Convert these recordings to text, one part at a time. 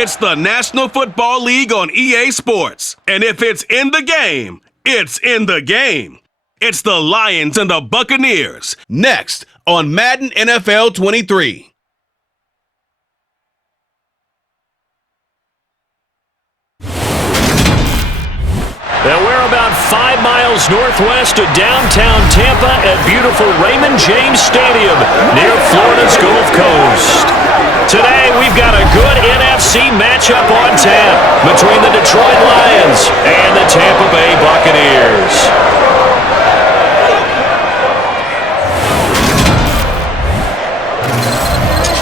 It's the National Football League on EA Sports. And if it's in the game, it's in the game. It's the Lions and the Buccaneers. Next on Madden NFL 23. Now we're about 5 miles northwest of downtown Tampa at beautiful Raymond James Stadium near Florida's Gulf Coast. Today we've got a good NFC matchup on tap between the Detroit Lions and the Tampa Bay Buccaneers.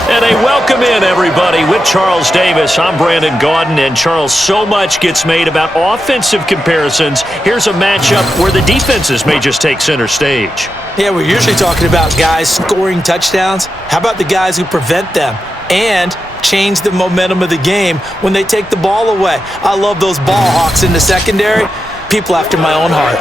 And a welcome in, everybody, with Charles Davis. I'm Brandon Gaudin, and Charles, so much gets made about offensive comparisons. Here's a matchup where the defenses may just take center stage. Yeah, we're usually talking about guys scoring touchdowns. How about the guys who prevent them and change the momentum of the game when they take the ball away? I love those ball hawks in the secondary. People after my own heart.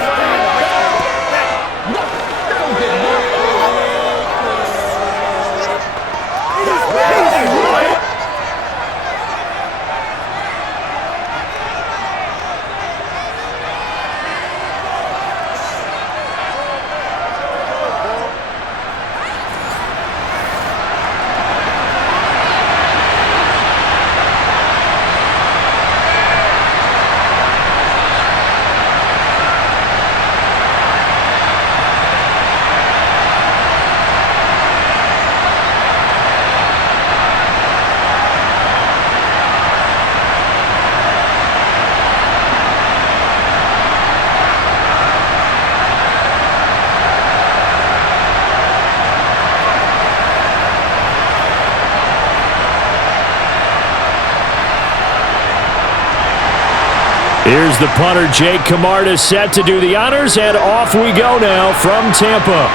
Here's the punter, Jake Camarda, set to do the honors, and off we go now from Tampa.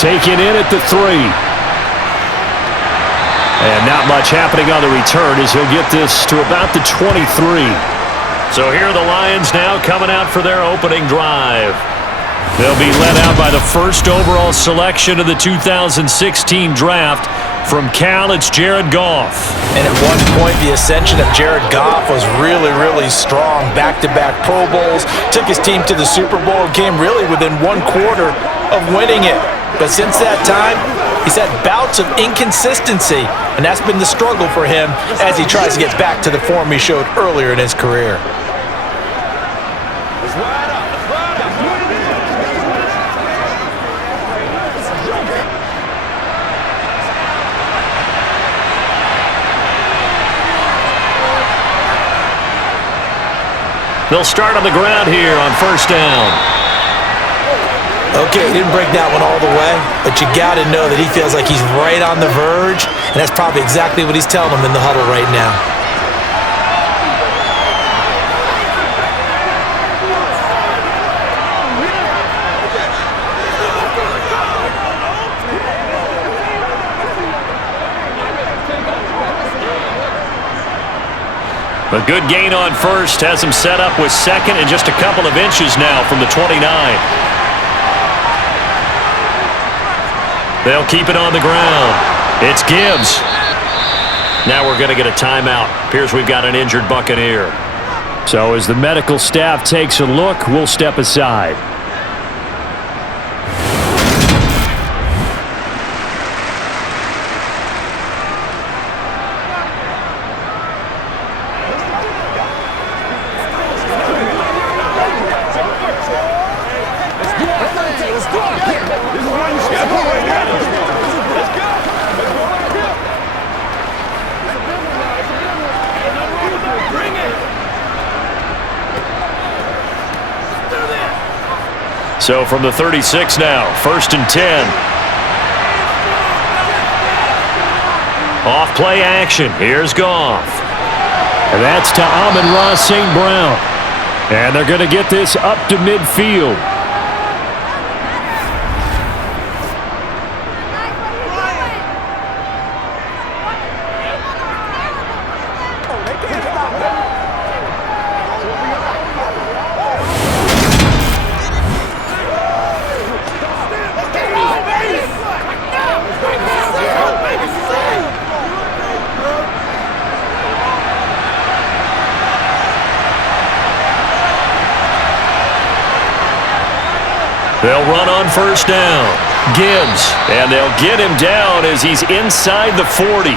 Taken in at the 3. And not much happening on the return as he'll get this to about the 23. So here are the Lions now coming out for their opening drive. They'll be led out by the first overall selection of the 2016 draft. From Cal, it's Jared Goff. And at one point, the ascension of Jared Goff was really, really strong. Back-to-back Pro Bowls, took his team to the Super Bowl, came really within 1 quarter of winning it. But since that time, he's had bouts of inconsistency, and that's been the struggle for him as he tries to get back to the form he showed earlier in his career. They'll start on the ground here on first down. Okay, he didn't break that one all the way, but you got to know that he feels like he's right on the verge, and that's probably exactly what he's telling them in the huddle right now. A good gain on first has him set up with second and just a couple of inches now from the 29. They'll keep it on the ground. It's Gibbs. Now we're going to get a timeout. Appears we've got an injured Buccaneer. So as the medical staff takes a look, we'll step aside. So from the 36 now, 1st and 10. Off play action. Here's Goff. And that's to Amon-Ra St. Brown. And they're going to get this up to midfield. They'll run on first down. Gibbs, and they'll get him down as he's inside the 40.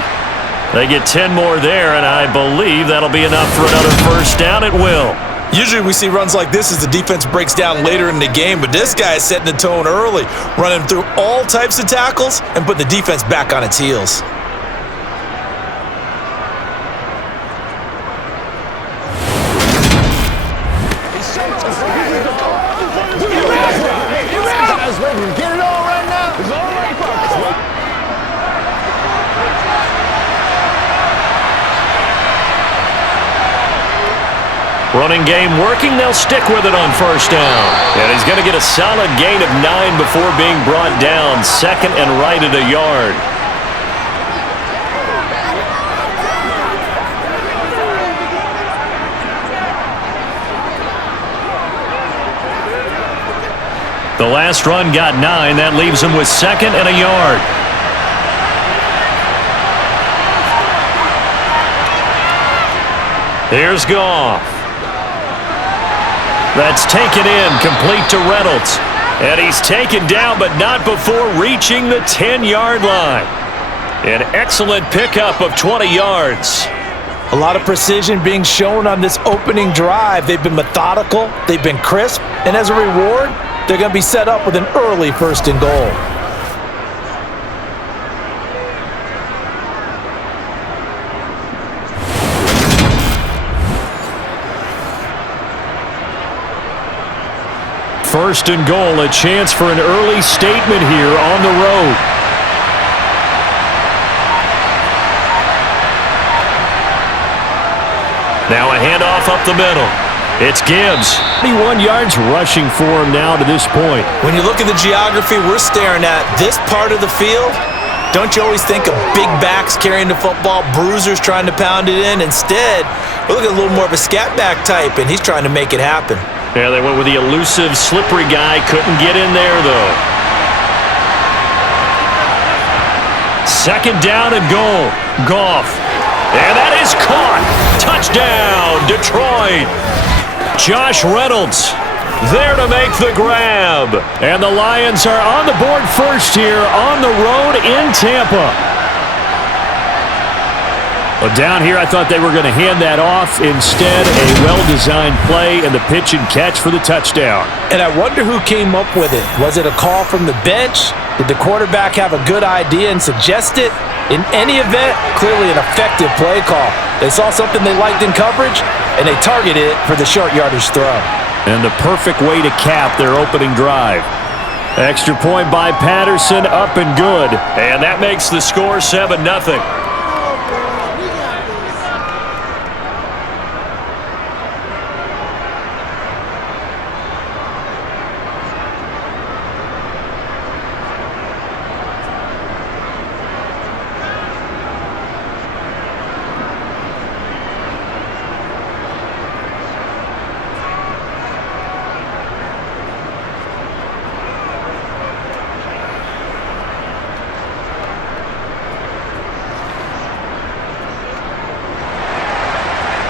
They get 10 more there, and I believe that'll be enough for another first down. It will. Usually we see runs like this as the defense breaks down later in the game, but this guy is setting the tone early, running through all types of tackles and putting the defense back on its heels. Get it on right now. Running game working. They'll stick with it on first down. And he's going to get a solid gain of 9 before being brought down. Second and right at a yard. The last run got 9. That leaves him with second and a yard. Here's Goff. That's taken in, complete to Reynolds. And he's taken down, but not before reaching the 10-yard line. An excellent pickup of 20 yards. A lot of precision being shown on this opening drive. They've been methodical, they've been crisp, and as a reward, they're going to be set up with an early first and goal. First and goal, a chance for an early statement here on the road. Now a handoff up the middle. It's Gibbs. 21 yards rushing for him now to this point. When you look at the geography we're staring at, this part of the field, don't you always think of big backs carrying the football, bruisers trying to pound it in? Instead, we look at a little more of a scat back type, and he's trying to make it happen. Yeah, they went with the elusive, slippery guy. Couldn't get in there, though. Second down and goal. Goff. And that is caught. Touchdown, Detroit. Josh Reynolds there to make the grab. And the Lions are on the board first here on the road in Tampa. Well, down here, I thought they were going to hand that off. Instead, a well-designed play and the pitch and catch for the touchdown. And I wonder who came up with it. Was it a call from the bench? Did the quarterback have a good idea and suggest it? In any event, clearly an effective play call. They saw something they liked in coverage, and they targeted it for the short yardage throw. And the perfect way to cap their opening drive. Extra point by Patterson, up and good. And that makes the score 7-0.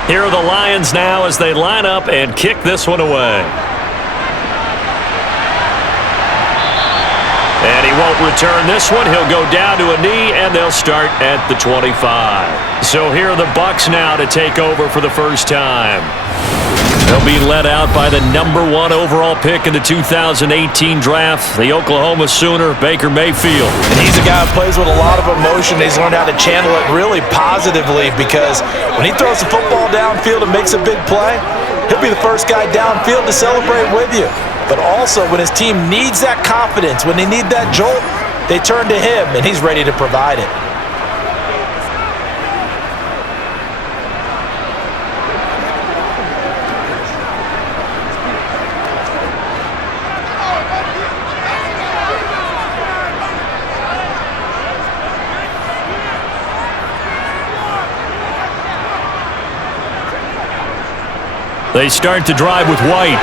Here are the Lions now as they line up and kick this one away. And he won't return this one. He'll go down to a knee, and they'll start at the 25. So here are the Bucs now to take over for the first time. They'll be led out by the #1 overall pick in the 2018 draft, the Oklahoma Sooner, Baker Mayfield. And he's a guy who plays with a lot of emotion. He's learned how to channel it really positively because when he throws the football downfield and makes a big play, he'll be the first guy downfield to celebrate with you. But also when his team needs that confidence, when they need that jolt, they turn to him, and he's ready to provide it. They start to drive with White.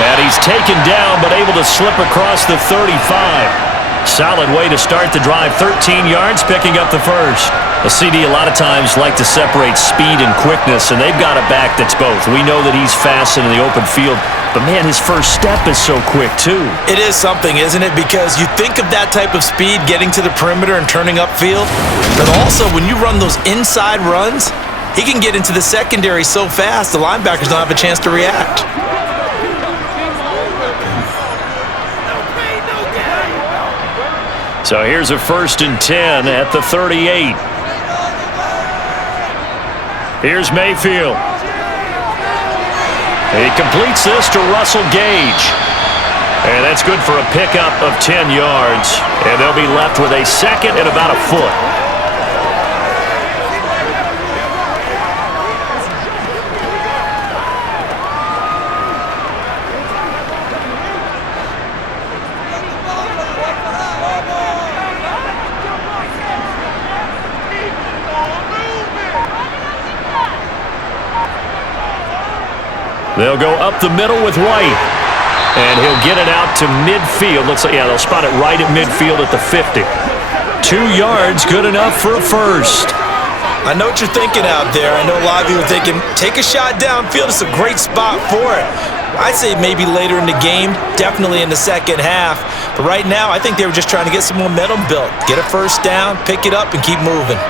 And he's taken down, but able to slip across the 35. Solid way to start the drive. 13 yards, picking up the first. A CD a lot of times like to separate speed and quickness, and they've got a back that's both. We know that he's fast in the open field, but, man, his first step is so quick, too. It is something, isn't it? Because you think of that type of speed getting to the perimeter and turning upfield, but also when you run those inside runs, he can get into the secondary so fast the linebackers don't have a chance to react. So here's a 1st and 10 at the 38. Here's Mayfield. He completes this to Russell Gage. And that's good for a pickup of 10 yards. And they'll be left with a second and about a foot. They'll go up the middle with White. And he'll get it out to midfield. Looks like, yeah, they'll spot it right at midfield at the 50. 2 yards, good enough for a first. I know what you're thinking out there. I know a lot of you are thinking, take a shot downfield. It's a great spot for it. I'd say maybe later in the game, definitely in the second half. But right now, I think they were just trying to get some momentum built. Get a first down, pick it up, and keep moving.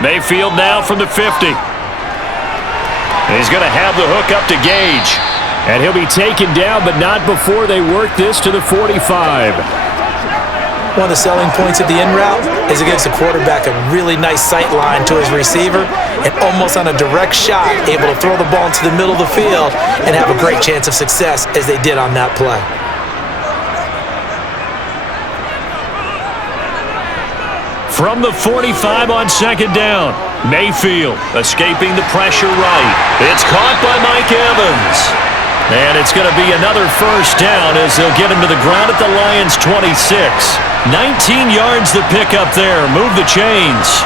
Mayfield now from the 50. He's going to have the hook up to Gage. And he'll be taken down, but not before they work this to the 45. One of the selling points of the in route is it gives the quarterback a really nice sight line to his receiver and almost on a direct shot able to throw the ball into the middle of the field and have a great chance of success as they did on that play. From the 45 on second down, Mayfield escaping the pressure right. It's caught by Mike Evans. And it's going to be another first down as they'll get him to the ground at the Lions' 26. 19 yards to pick up there. Move the chains.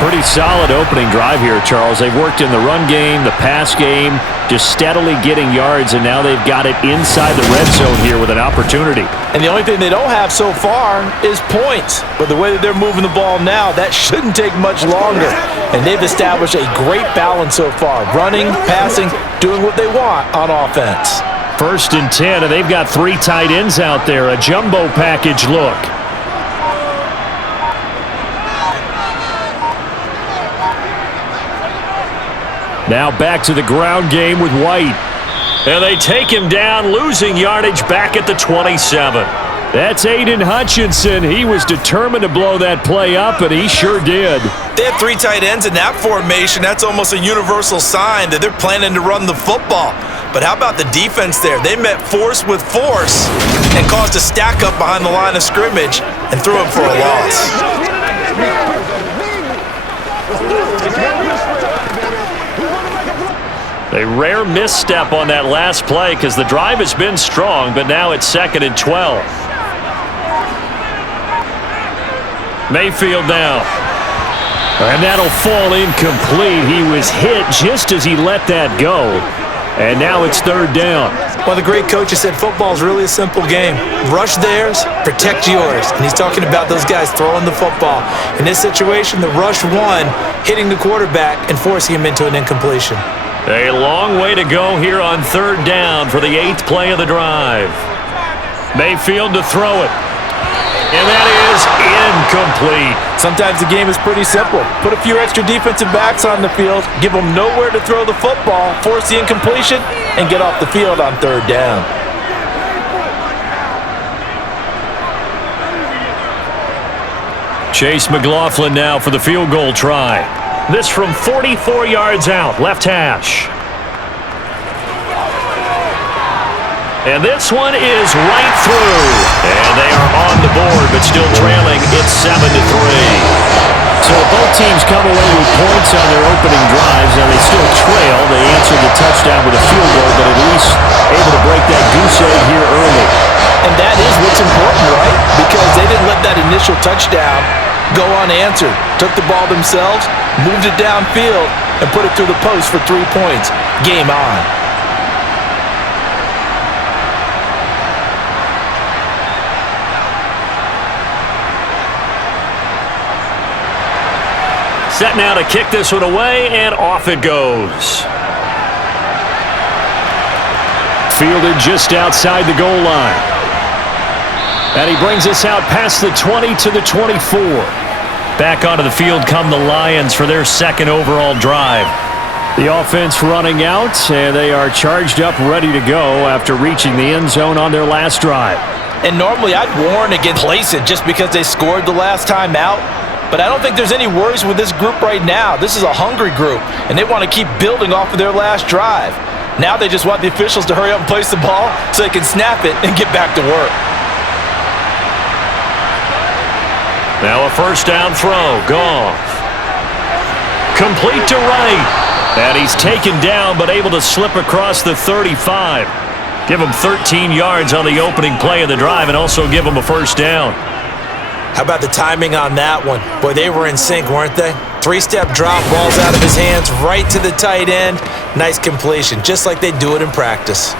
Pretty solid opening drive here, Charles. They've worked in the run game, the pass game, just steadily getting yards, and now they've got it inside the red zone here with an opportunity. And the only thing they don't have so far is points. But the way that they're moving the ball now, that shouldn't take much longer. And they've established a great balance so far. Running, passing, doing what they want on offense. 1st and 10, and they've got 3 tight ends out there. A jumbo package look. Now back to the ground game with White. And they take him down, losing yardage back at the 27. That's Aiden Hutchinson. He was determined to blow that play up, and he sure did. They have 3 tight ends in that formation. That's almost a universal sign that they're planning to run the football. But how about the defense there? They met force with force and caused a stack up behind the line of scrimmage and threw it for a loss. A rare misstep on that last play because the drive has been strong, but now it's 2nd and 12. Mayfield now. And that'll fall incomplete. He was hit just as he let that go. And now it's 3rd down. One of the great coaches said football is really a simple game. Rush theirs, protect yours. And he's talking about those guys throwing the football. In this situation, the rush won, hitting the quarterback and forcing him into an incompletion. A long way to go here on 3rd down for the 8th play of the drive. Mayfield to throw it. And that is incomplete. Sometimes the game is pretty simple. Put a few extra defensive backs on the field, give them nowhere to throw the football, force the incompletion, and get off the field on 3rd down. Chase McLaughlin now for the field goal try. This from 44 yards out, left hash. And this one is right through. And they are on the board, but still trailing. It's 7-3. So both teams come away with points on their opening drives. Now they still trail. They answered the touchdown with a field goal, but at least able to break that goose egg here early. And that is what's important, right? Because they didn't let that initial touchdown go unanswered. Took the ball themselves, moved it downfield, and put it through the post for 3 points. Game on. set now to kick this one away, and off it goes. Fielded just outside the goal line. And he brings us out past the 20 to the 24. Back onto the field come the Lions for their second overall drive. The offense running out, and they are charged up, ready to go after reaching the end zone on their last drive. And normally I'd warn against placing just because they scored the last time out. But I don't think there's any worries with this group right now. This is a hungry group, and they want to keep building off of their last drive. Now they just want the officials to hurry up and place the ball so they can snap it and get back to work. Now a first down throw. Goff. Complete to right. And he's taken down but able to slip across the 35. Give him 13 yards on the opening play of the drive and also give him a first down. How about the timing on that one? Boy, they were in sync, weren't they? Three-step drop, balls out of his hands, right to the tight end. Nice completion, just like they do it in practice.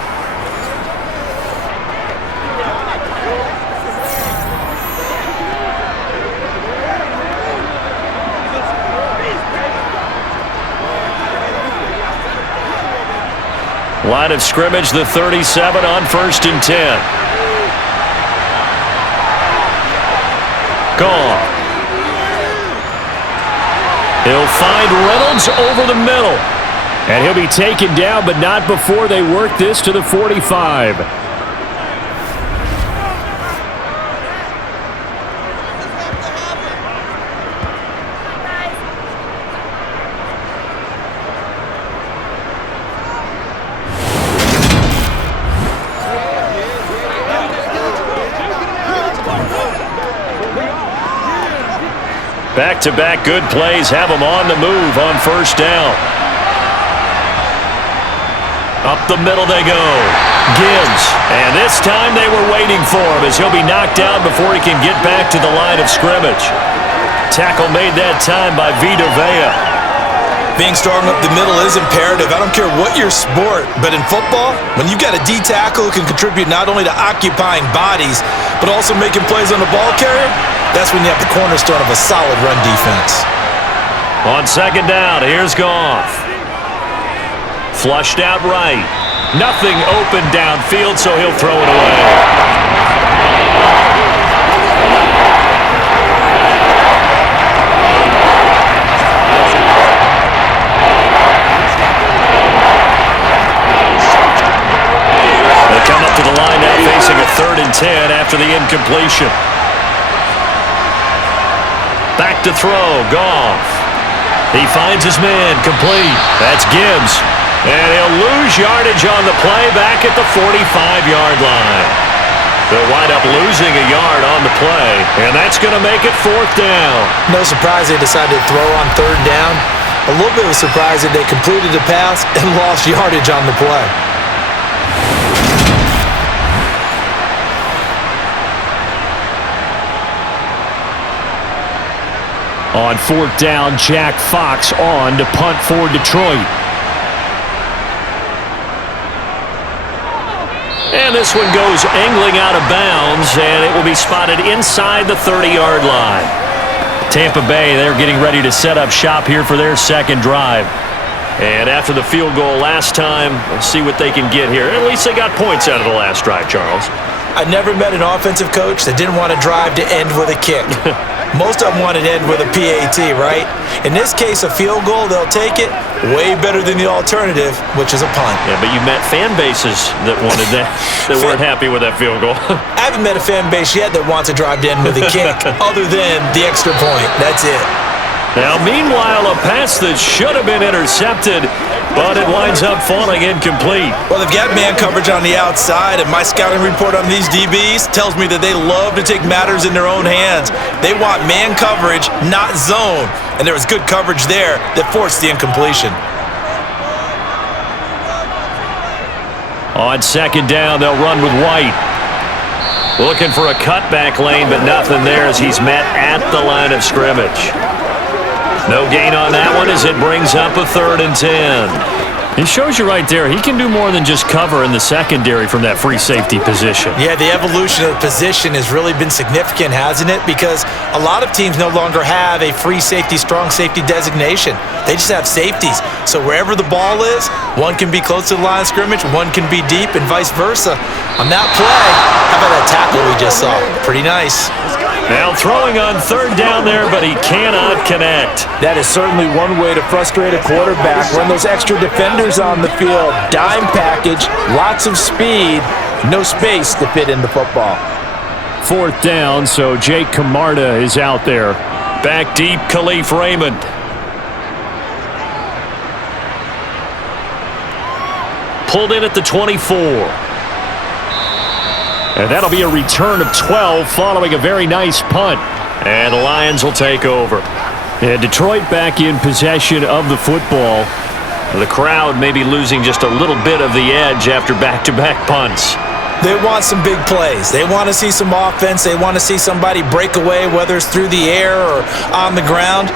Line of scrimmage, the 37 on 1st and 10. Gone. He'll find Reynolds over the middle. And he'll be taken down, but not before they work this to the 45. Back-to-back good plays have them on the move on first down. Up the middle they go. Gibbs. And this time they were waiting for him as he'll be knocked down before he can get back to the line of scrimmage. Tackle made that time by Vita Vea. Being strong up the middle is imperative. I don't care what your sport, but in football, when you've got a D tackle who can contribute not only to occupying bodies, but also making plays on the ball carrier, that's when you have the cornerstone of a solid run defense. On second down, here's Goff. Flushed out right. Nothing open downfield, so he'll throw it away. To the line now facing a 3rd and 10 after the incompletion. Back to throw, Goff. He finds his man, complete. That's Gibbs. And he'll lose yardage on the play back at the 45-yard line. They'll wind up losing a yard on the play, and that's going to make it 4th down. No surprise they decided to throw on 3rd down. A little bit of a surprise that they completed the pass and lost yardage on the play. On 4th down, Jack Fox on to punt for Detroit. And this one goes angling out of bounds, and it will be spotted inside the 30-yard line. Tampa Bay, they're getting ready to set up shop here for their second drive. And after the field goal last time, let's see what they can get here. At least they got points out of the last drive, Charles. I never met an offensive coach that didn't want to drive to end with a kick. Most of them want to end with a PAT, right? In this case, a field goal, they'll take it. Way better than the alternative, which is a punt. Yeah, but you met fan bases that wanted that, that weren't happy with that field goal. I haven't met a fan base yet that wants to drive to end with a kick other than the extra point. That's it. Now, meanwhile, a pass that should have been intercepted, but it winds up falling incomplete. Well, they've got man coverage on the outside, and my scouting report on these DBs tells me that they love to take matters in their own hands. They want man coverage, not zone, and there was good coverage there that forced the incompletion. On second down, they'll run with White. Looking for a cutback lane, but nothing there as he's met at the line of scrimmage. No gain on that one as it brings up a 3rd and 10. He shows you right there, he can do more than just cover in the secondary from that free safety position. Yeah, the evolution of the position has really been significant, hasn't it? Because a lot of teams no longer have a free safety, strong safety designation. They just have safeties. So wherever the ball is, one can be close to the line of scrimmage, one can be deep, and vice versa. On that play, how about that tackle we just saw? Pretty nice. Now throwing on third down there, but he cannot connect. That is certainly one way to frustrate a quarterback. Run those extra defenders on the field. Dime package, lots of speed, no space to fit in the football. Fourth down, so Jake Camarda is out there. Back deep, Khalif Raymond. Pulled in at the 24. And that'll be a return of 12 following a very nice punt. And the Lions will take over. And Detroit back in possession of the football. The crowd may be losing just a little bit of the edge after back-to-back punts. They want some big plays. They want to see some offense. They want to see somebody break away, whether it's through the air or on the ground.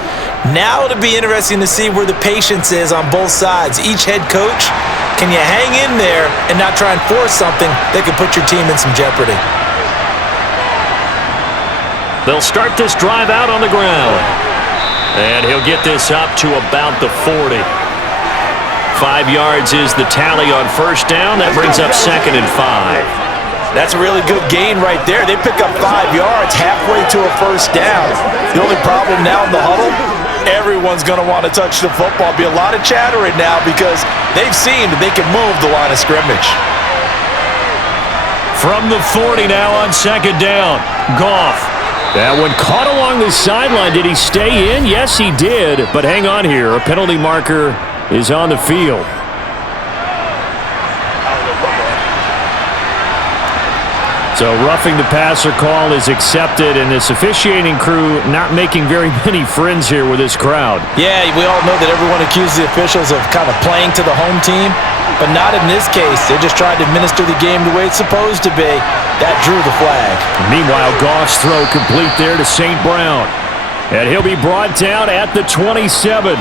Now it'll be interesting to see where the patience is on both sides. Each head coach, can you hang in there and not try and force something that could put your team in some jeopardy? They'll start this drive out on the ground. And he'll get this up to about the 40. 5 yards is the tally on first down. That brings up 2nd and 5. That's a really good gain right there. They pick up 5 yards halfway to a first down. The only problem now in the huddle, everyone's going to want to touch the football. Be a lot of chatter right now because they've seen that they can move the line of scrimmage. From the 40 now on 2nd down. Goff. That one caught along the sideline. Did he stay in? Yes, he did. But hang on here. A penalty marker is on the field. So roughing the passer call is accepted, and this officiating crew not making very many friends here with this crowd. Yeah, we all know that everyone accuses the officials of kind of playing to the home team, but not in this case. They just tried to administer the game the way it's supposed to be. That drew the flag. Meanwhile, Goff's throw complete there to St. Brown. And he'll be brought down at the 27.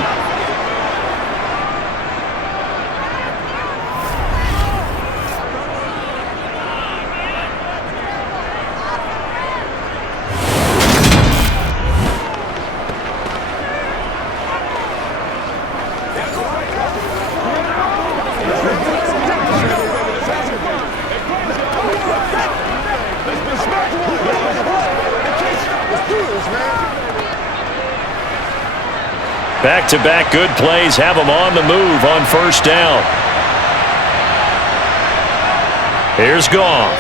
Back-to-back good plays have him on the move on first down. Here's Goff.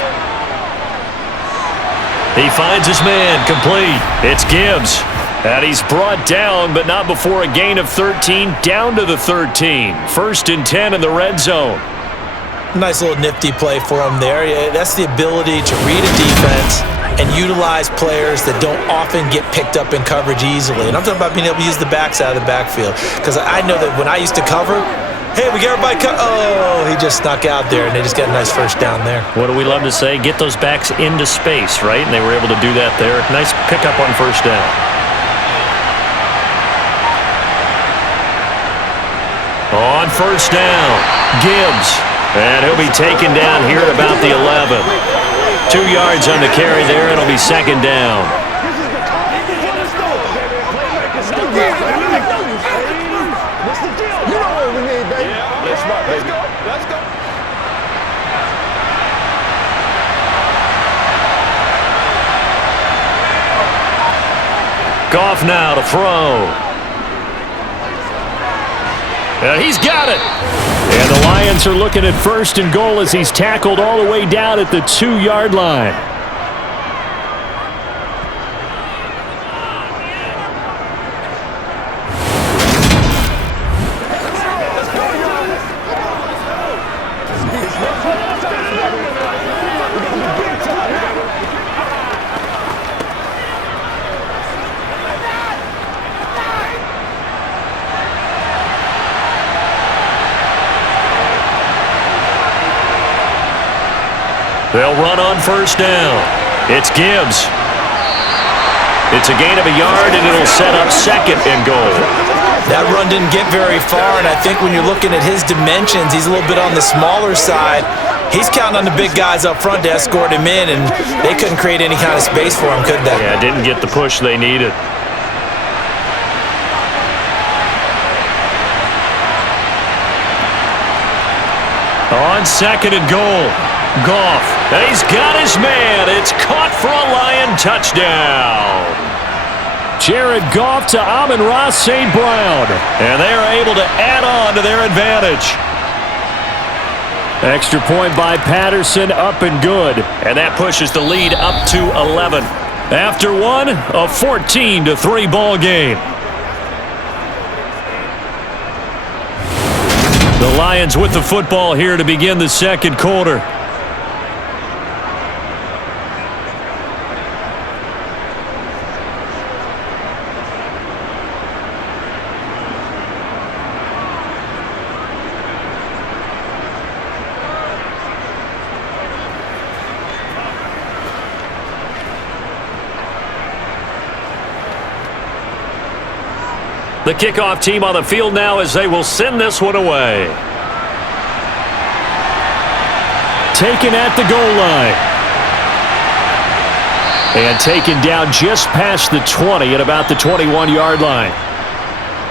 He finds his man, complete. It's Gibbs. And he's brought down, but not before a gain of 13, down to the 13. 1st and 10 in the red zone. Nice little nifty play for him there. Yeah, that's the ability to read a defense and utilize players that don't often get picked up in coverage easily. And I'm talking about being able to use the backs out of the backfield. Because I know that when I used to cover, hey, we got everybody oh, he just snuck out there, and they just got a nice first down there. What do we love to say? Get those backs into space, right? And they were able to do that there. Nice pickup on first down. On first down, Gibbs. And he'll be taken down here at about the 11. 2 yards on the carry there. It'll be 2nd down. Goff now to throw. And he's got it. And the Lions are looking at 1st and goal as he's tackled all the way down at the 2-yard line. They'll run on first down. It's Gibbs. It's a gain of a yard, and it'll set up 2nd and goal. That run didn't get very far, and I think when you're looking at his dimensions, he's a little bit on the smaller side. He's counting on the big guys up front to escort him in, and they couldn't create any kind of space for him, could they? Yeah, didn't get the push they needed. On second and goal, Goff. He's got his man. It's caught for a Lion touchdown. Jared Goff to Amon-Ra St. Brown. And they are able to add on to their advantage. Extra point by Patterson, up and good. And that pushes the lead up to 11. After one, a 14-3 ball game. The Lions with the football here to begin the second quarter. The kickoff team on the field now as they will send this one away. Taken at the goal line. And taken down just past the 20 at about the 21-yard line.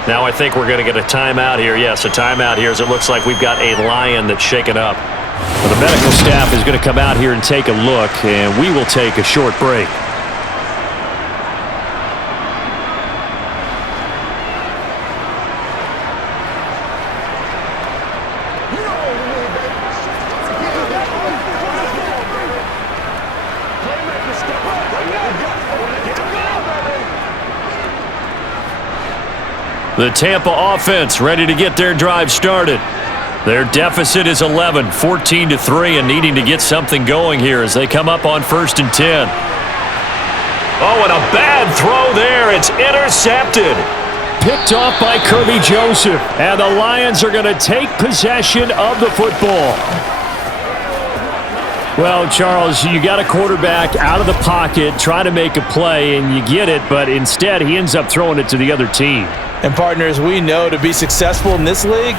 Now I think we're going to get a timeout here. Yes, a timeout here as it looks like we've got a Lion that's shaken up. Well, the medical staff is going to come out here and take a look, and we will take a short break. The Tampa offense ready to get their drive started. Their deficit is 11, 14-3, and needing to get something going here as they come up on 1st and 10. Oh, and a bad throw there. It's intercepted. Picked off by Kirby Joseph, and the Lions are going to take possession of the football. Well, Charles, you got a quarterback out of the pocket trying to make a play, and you get it, but instead he ends up throwing it to the other team. And partners, we know to be successful in this league,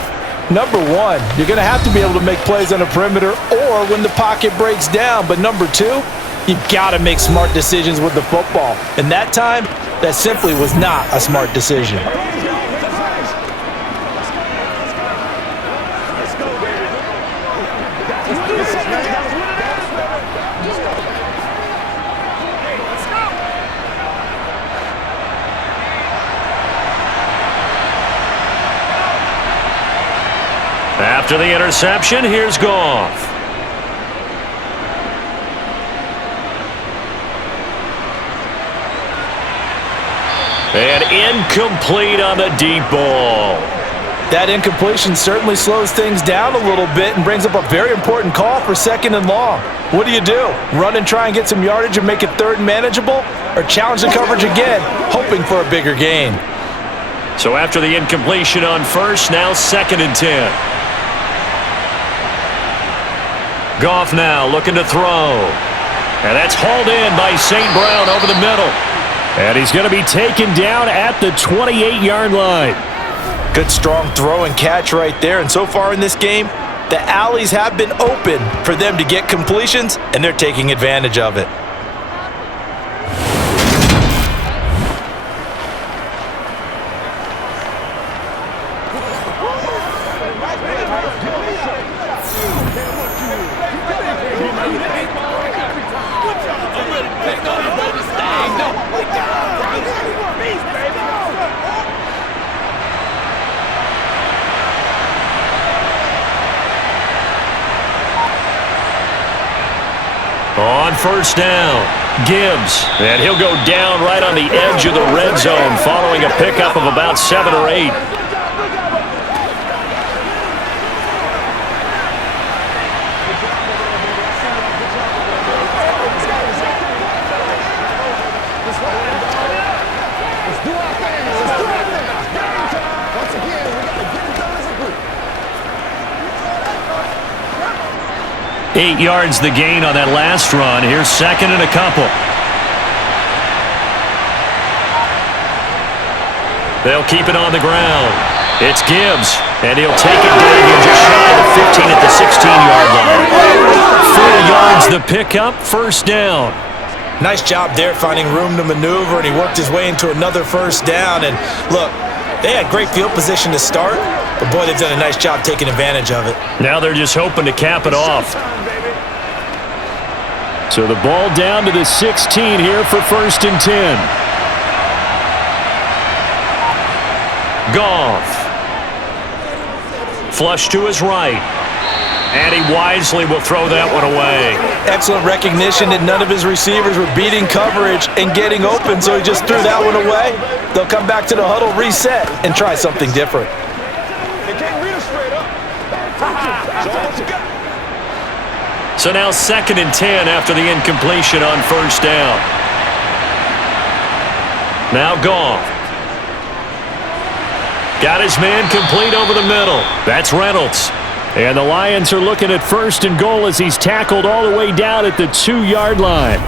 number one, you're going to have to be able to make plays on the perimeter or when the pocket breaks down. But number two, you've got to make smart decisions with the football. And that time, that simply was not a smart decision. After the interception, here's Goff. And incomplete on the deep ball. That incompletion certainly slows things down a little bit and brings up a very important call for 2nd and long. What do? Run and try and get some yardage and make it 3rd and manageable? Or challenge the coverage again, hoping for a bigger gain? So after the incompletion on 1st, now 2nd and 10. Goff now looking to throw. And that's hauled in by St. Brown over the middle. And he's going to be taken down at the 28-yard line. Good strong throw and catch right there. And so far in this game, the alleys have been open for them to get completions, and they're taking advantage of it. On 1st down, Gibbs. And he'll go down right on the edge of the red zone following a pickup of about 7 or 8. Eight yards the gain on that last run. Here's 2nd and a couple. They'll keep it on the ground. It's Gibbs, and he'll take it down here just shy of the 15 at the 16-yard line. 4 yards the pickup, first down. Nice job there finding room to maneuver, and he worked his way into another first down. And look, they had great field position to start, but boy, they've done a nice job taking advantage of it. Now they're just hoping to cap it off. So the ball down to the 16 here for 1st and 10. Goff. Flush to his right. And he wisely will throw that one away. Excellent recognition that none of his receivers were beating coverage and getting open, so he just threw that one away. They'll come back to the huddle, reset, and try something different. So now 2nd and 10 after the incompletion on first down. Now Goff. Got his man complete over the middle. That's Reynolds. And the Lions are looking at 1st and goal as he's tackled all the way down at the 2-yard line.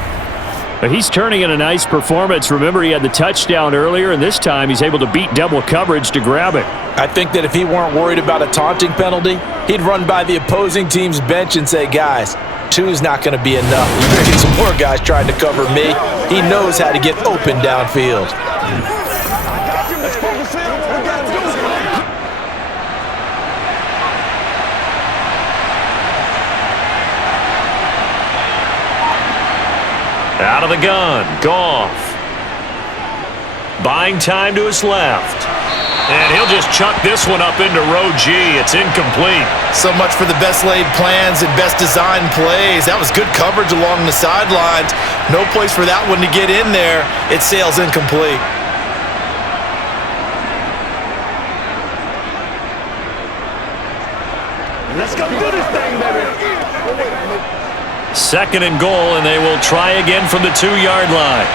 But he's turning in a nice performance. Remember, he had the touchdown earlier, and this time he's able to beat double coverage to grab it. I think that if he weren't worried about a taunting penalty, he'd run by the opposing team's bench and say, guys, 2 is not going to be enough. You're going to get some more guys trying to cover me. He knows how to get open downfield. Out of the gun, Goff. Buying time to his left. And he'll just chuck this one up into row G. It's incomplete. So much for the best laid plans and best designed plays. That was good coverage along the sidelines. No place for that one to get in there. It sails incomplete. Let's go do this thing, baby. 2nd and goal, and they will try again from the 2-yard line.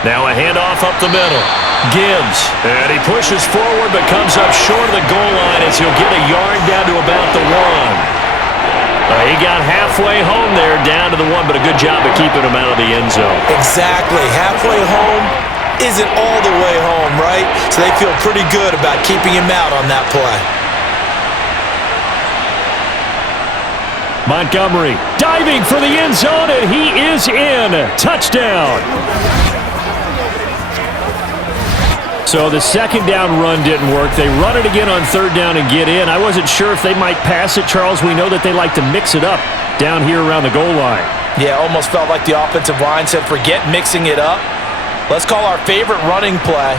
Now a handoff up the middle. Gibbs, and he pushes forward but comes up short of the goal line as he'll get a yard down to about the 1. He got halfway home there, down to the 1, but a good job of keeping him out of the end zone. Exactly. Halfway home isn't all the way home, right? So they feel pretty good about keeping him out on that play. Montgomery diving for the end zone, and he is in. Touchdown. So the 2nd down run didn't work. They run it again on 3rd down and get in. I wasn't sure if they might pass it, Charles. We know that they like to mix it up down here around the goal line. Yeah, almost felt like the offensive line said, forget mixing it up. Let's call our favorite running play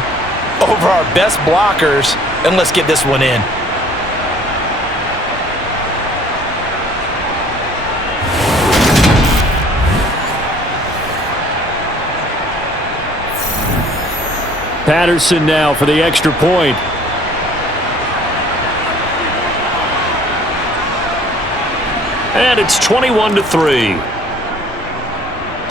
over our best blockers, and let's get this one in. Patterson now for the extra point. And it's 21-3.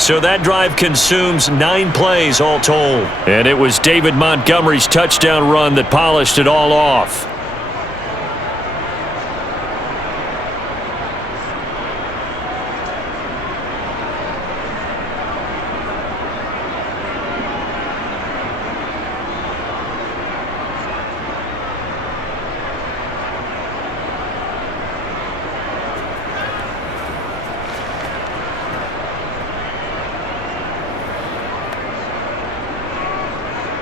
So that drive consumes 9 plays all told. And it was David Montgomery's touchdown run that polished it all off.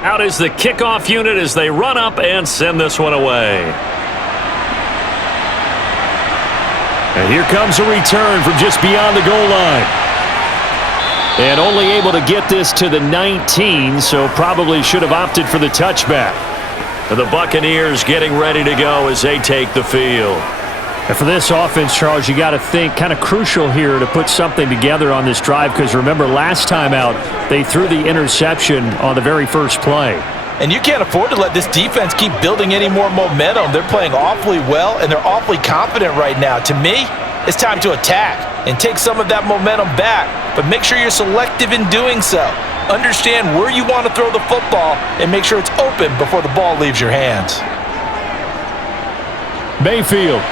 Out is the kickoff unit as they run up and send this one away. And here comes a return from just beyond the goal line. And only able to get this to the 19, so probably should have opted for the touchback. And the Buccaneers getting ready to go as they take the field. And for this offense, Charles, you got to think kind of crucial here to put something together on this drive, because remember last time out they threw the interception on the very first play. And you can't afford to let this defense keep building any more momentum. They're playing awfully well, and they're awfully confident right now. To me, it's time to attack and take some of that momentum back, but make sure you're selective in doing so. Understand where you want to throw the football and make sure it's open before the ball leaves your hands. Mayfield.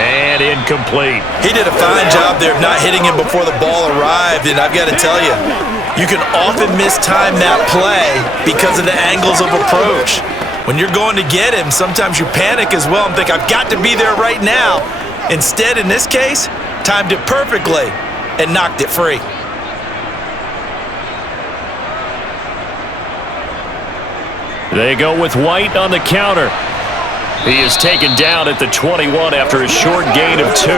And incomplete. He did a fine job there of not hitting him before the ball arrived, and I've got to tell you, you can often mistime that play because of the angles of approach. When you're going to get him, sometimes you panic as well and think, I've got to be there right now. Instead, in this case, timed it perfectly and knocked it free. They go with White on the counter. He is taken down at the 21 after a short gain of 2.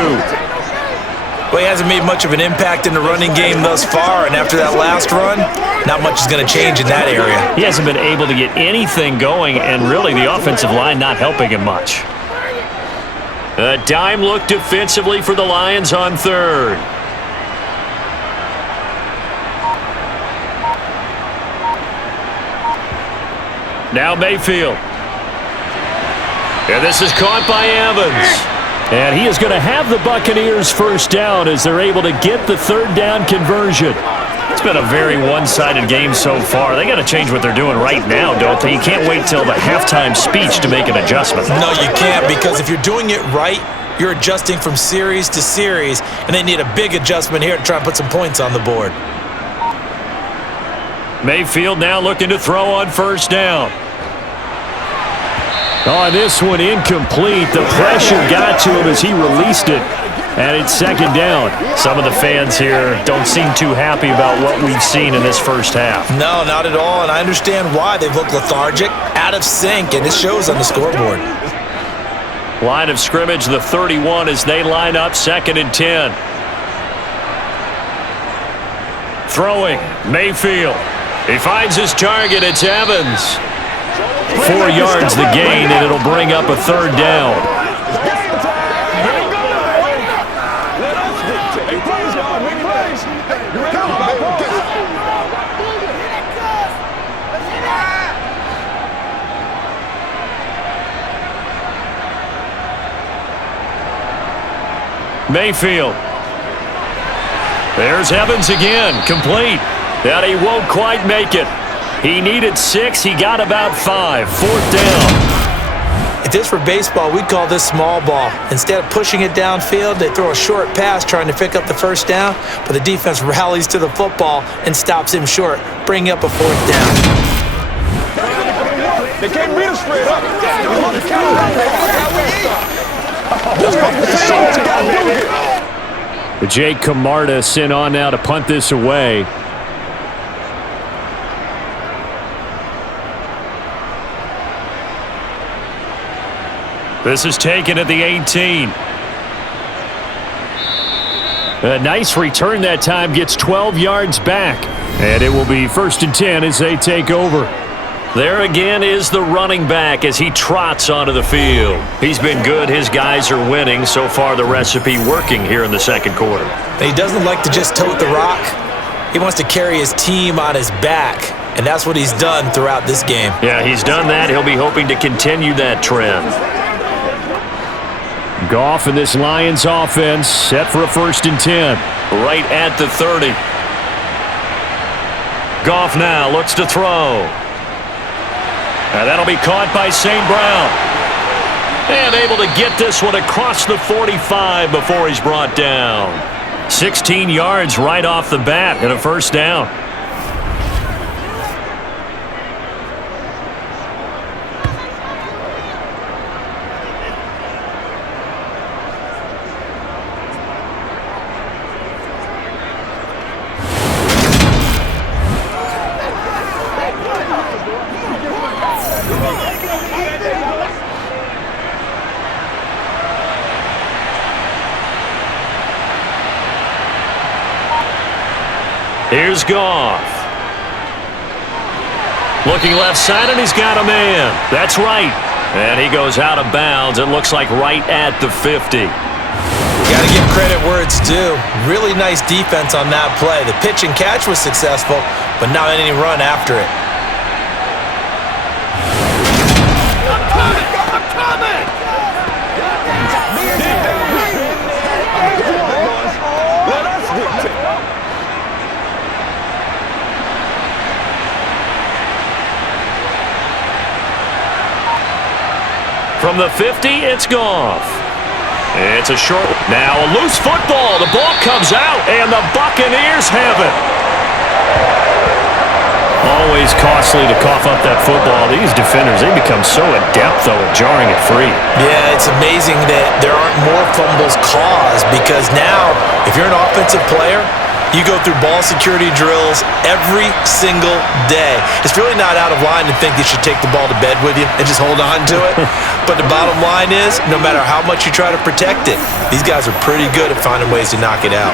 Well, he hasn't made much of an impact in the running game thus far, and after that last run, not much is going to change in that area. He hasn't been able to get anything going, and really the offensive line not helping him much. A dime look defensively for the Lions on 3rd. Now Mayfield. And this is caught by Evans. And he is going to have the Buccaneers first down as they're able to get the 3rd down conversion. It's been a very one-sided game so far. They got to change what they're doing right now, don't they? You can't wait till the halftime speech to make an adjustment. No, you can't, because if you're doing it right, you're adjusting from series to series, and they need a big adjustment here to try and put some points on the board. Mayfield now looking to throw on 1st down. Oh, this one incomplete. The pressure got to him as he released it, and it's 2nd down. Some of the fans here don't seem too happy about what we've seen in this first half. No, not at all, and I understand why. They've looked lethargic, out of sync, and it shows on the scoreboard. Line of scrimmage, the 31, as they line up 2nd and 10. Throwing, Mayfield. He finds his target. It's Evans. 4 yards the gain, and it'll bring up a 3rd down. Mayfield. There's Evans again, complete. And he won't quite make it. He needed 6. He got about 5. 4th down. If this were baseball, we'd call this small ball. Instead of pushing it downfield, they throw a short pass trying to pick up the 1st down, but the defense rallies to the football and stops him short, bringing up a 4th down. They can't beat us straight up. Jake Camarda sent on now to punt this away. This is taken at the 18. A nice return that time, gets 12 yards back. And it will be 1st and 10 as they take over. There again is the running back as he trots onto the field. He's been good. His guys are winning. So far, the recipe working here in the 2nd quarter. He doesn't like to just tote the rock. He wants to carry his team on his back, and that's what he's done throughout this game. Yeah, he's done that. He'll be hoping to continue that trend. Goff in this Lions offense set for a 1st and 10. Right at the 30. Goff now looks to throw. And that'll be caught by St. Brown. And able to get this one across the 45 before he's brought down. 16 yards right off the bat and a 1st down. Here's Goff. Looking left side, and he's got a man. That's right. And he goes out of bounds. It looks like right at the 50. Got to give credit where it's due. Really nice defense on that play. The pitch and catch was successful, but not any run after it. From the 50, it's Goff. It's a short. Now a loose football. The ball comes out, and the Buccaneers have it. Always costly to cough up that football. These defenders, they become so adept, though, at jarring it free. Yeah, it's amazing that there aren't more fumbles caused because now, if you're an offensive player, you go through ball security drills every single day. It's really not out of line to think you should take the ball to bed with you and just hold on to it. But the bottom line is, no matter how much you try to protect it, these guys are pretty good at finding ways to knock it out.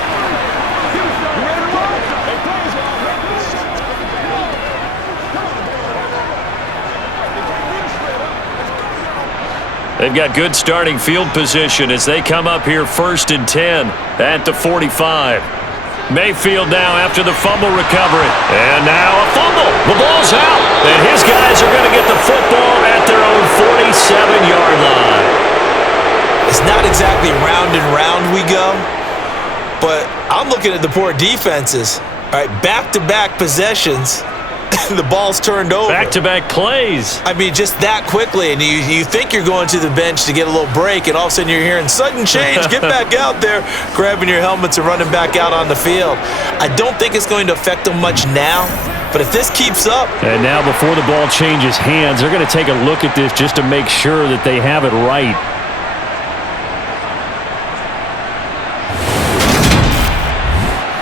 They've got good starting field position as they come up here 1st and 10 at the 45. Mayfield now after the fumble recovery. And now a fumble. The ball's out. And his guys are going to get the football at their own 47-yard line. It's not exactly round and round we go, but I'm looking at the poor defenses. All right, back-to-back possessions. The ball's turned over. Back-to-back plays. I mean, just that quickly, and you think you're going to the bench to get a little break, and all of a sudden you're hearing sudden change, get back out there, grabbing your helmets and running back out on the field. I don't think it's going to affect them much now, but if this keeps up. And now before the ball changes hands, they're going to take a look at this just to make sure that they have it right.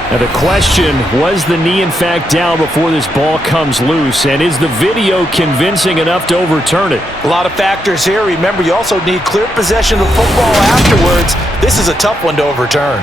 Now the question, was the knee in fact down before this ball comes loose? And is the video convincing enough to overturn it? A lot of factors here. Remember, you also need clear possession of football afterwards. This is a tough one to overturn.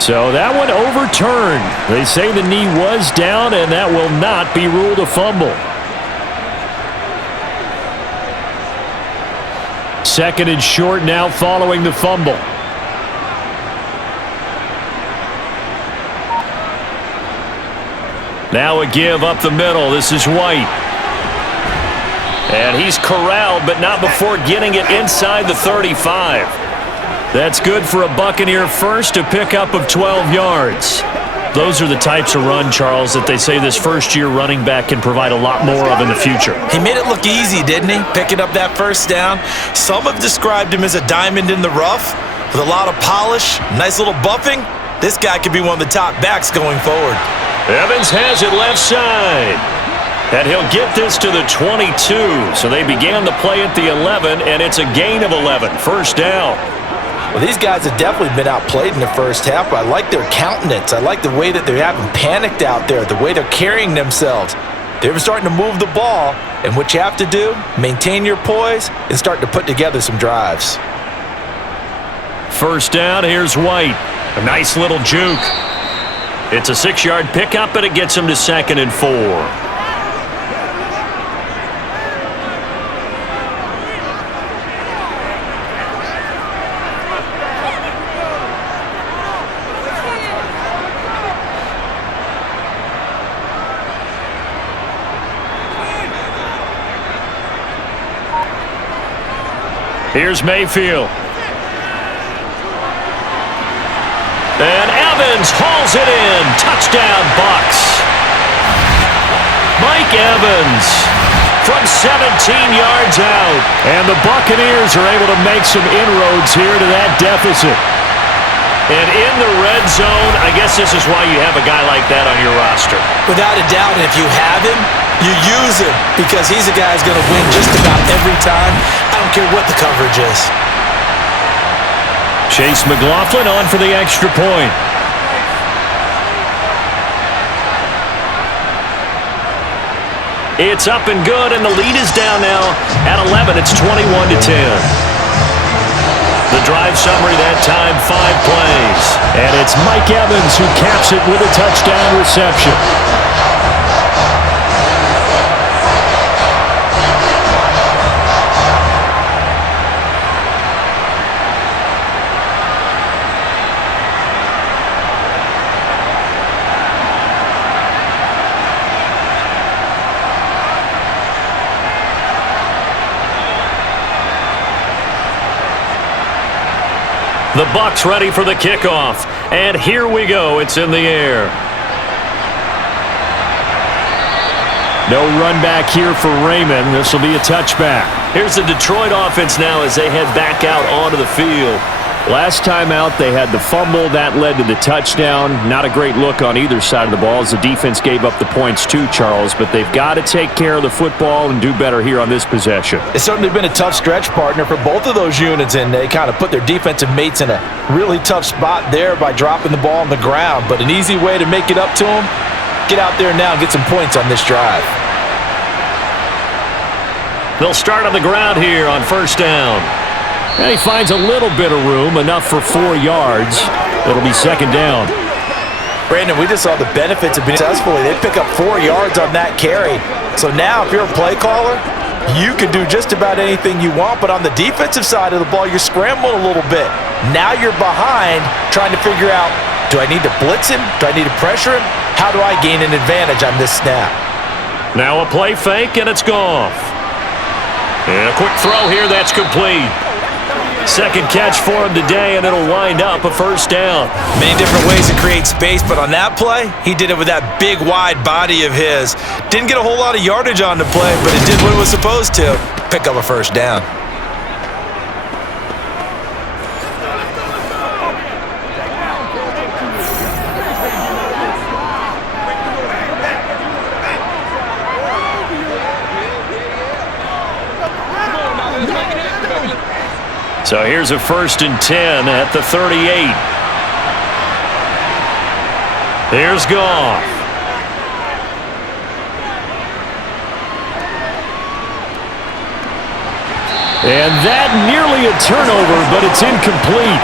So that one overturned. They say the knee was down, and that will not be ruled a fumble. 2nd and short now following the fumble. Now a give up the middle. This is White. And he's corralled, but not before getting it inside the 35. That's good for a Buccaneer first, a pickup of 12 yards. Those are the types of run, Charles, that they say this first-year running back can provide a lot more of in the future. He made it look easy, didn't he? Picking up that first down. Some have described him as a diamond in the rough with a lot of polish, nice little buffing. This guy could be one of the top backs going forward. Evans has it left side. And he'll get this to the 22. So they began the play at the 11, and it's a gain of 11. First down. Well, these guys have definitely been outplayed in the first half, but I like their countenance. I like the way that they're having panicked out there, the way they're carrying themselves. They're starting to move the ball, and what you have to do, maintain your poise and start to put together some drives. First down, here's White. A nice little juke. It's a 6-yard pickup, and it gets him to 2nd and 4. Here's Mayfield. And Evans hauls it in. Touchdown, Bucs. Mike Evans from 17 yards out. And the Buccaneers are able to make some inroads here to that deficit. And in the red zone, I guess this is why you have a guy like that on your roster. Without a doubt, and if you have him, you use him because he's a guy who's going to win just about every time. I don't care what the coverage is. Chase McLaughlin on for the extra point. It's up and good, and the lead is down now at 11. It's 21-10. The drive summary that time, 5 plays. And it's Mike Evans who caps it with a touchdown reception. The Bucs ready for the kickoff. And here we go. It's in the air. No run back here for Raymond. This will be a touchback. Here's the Detroit offense now as they head back out onto the field. Last time out, they had the fumble. That led to the touchdown. Not a great look on either side of the ball as the defense gave up the points too, Charles. But they've got to take care of the football and do better here on this possession. It's certainly been a tough stretch, partner, for both of those units, and they kind of put their defensive mates in a really tough spot there by dropping the ball on the ground. But an easy way to make it up to them, get out there now and get some points on this drive. They'll start on the ground here on first down. And he finds a little bit of room, enough for 4 yards. It'll be second down. Brandon, we just saw the benefits of being successful. They pick up 4 yards on that carry. So now if you're a play caller, you can do just about anything you want. But on the defensive side of the ball, you're scrambling a little bit. Now you're behind trying to figure out, do I need to blitz him? Do I need to pressure him? How do I gain an advantage on this snap? Now a play fake, and it's gone. And a quick throw here, that's complete. Second catch for him today, and it'll wind up a first down. Many different ways to create space, but on that play, he did it with that big, wide body of his. Didn't get a whole lot of yardage on the play, but it did what it was supposed to. Pick up a first down. So here's a 1st and 10 at the 38. Here's Goff. And that nearly a turnover, but it's incomplete.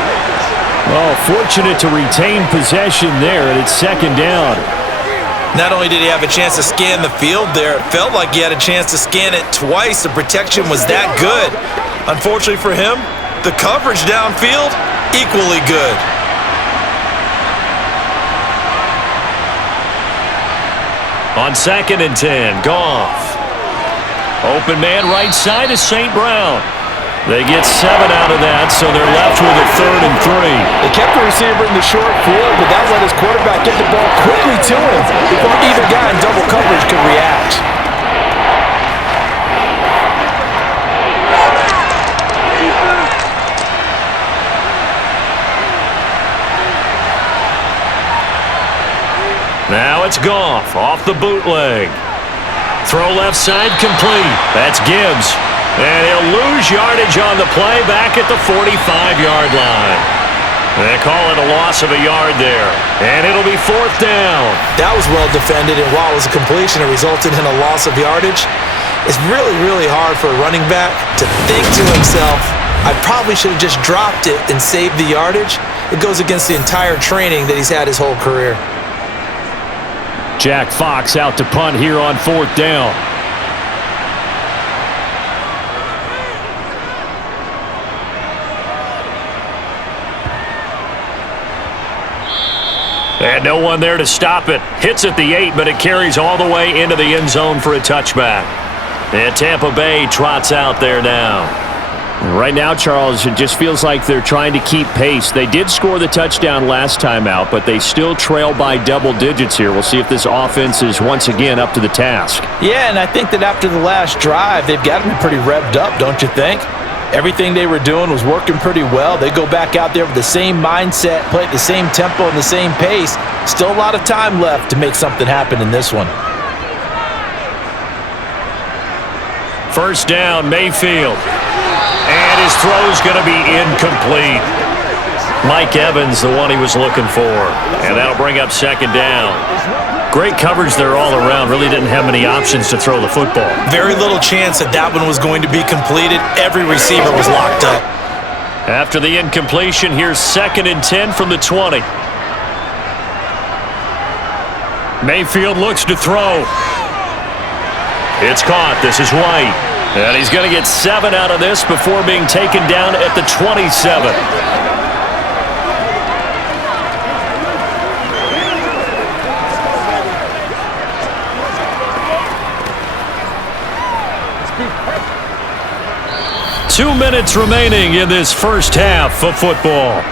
Oh, fortunate to retain possession there, and it's second down. Not only did he have a chance to scan the field there, it felt like he had a chance to scan it twice. The protection was that good. Unfortunately for him, the coverage downfield, equally good. On 2nd and 10, Goff. Open man right side is St. Brown. They get 7 out of that, so they're left with a 3rd and 3. They kept the receiver in the short field, but that let his quarterback get the ball quickly to him before either guy in double coverage could react. Now it's Goff off the bootleg. Throw left side complete. That's Gibbs. And he'll lose yardage on the play back at the 45-yard line. They call it a loss of a yard there. And it'll be 4th down. That was well defended, and while it was a completion, it resulted in a loss of yardage. It's really, really hard for a running back to think to himself, I probably should have just dropped it and saved the yardage. It goes against the entire training that he's had his whole career. Jack Fox out to punt here on 4th down. And no one there to stop it. Hits at the 8, but it carries all the way into the end zone for a touchback. And Tampa Bay trots out there now. Right now, Charles, it just feels like they're trying to keep pace. They did score the touchdown last time out, but they still trail by double digits here. We'll see if this offense is once again up to the task. Yeah, and I think that after the last drive, they've got to be pretty revved up, don't you think? Everything they were doing was working pretty well. They go back out there with the same mindset, play at the same tempo and the same pace. Still a lot of time left to make something happen in this one. First down, Mayfield. And his throw's going to be incomplete. Mike Evans, the one he was looking for. And that'll bring up second down. Great coverage there all around. Really didn't have many options to throw the football. Very little chance that that one was going to be completed. Every receiver was locked up. After the incompletion, here's 2nd and 10 from the 20. Mayfield looks to throw. It's caught. This is White. And he's going to get 7 out of this before being taken down at the 27. Two minutes remaining in this first half of football.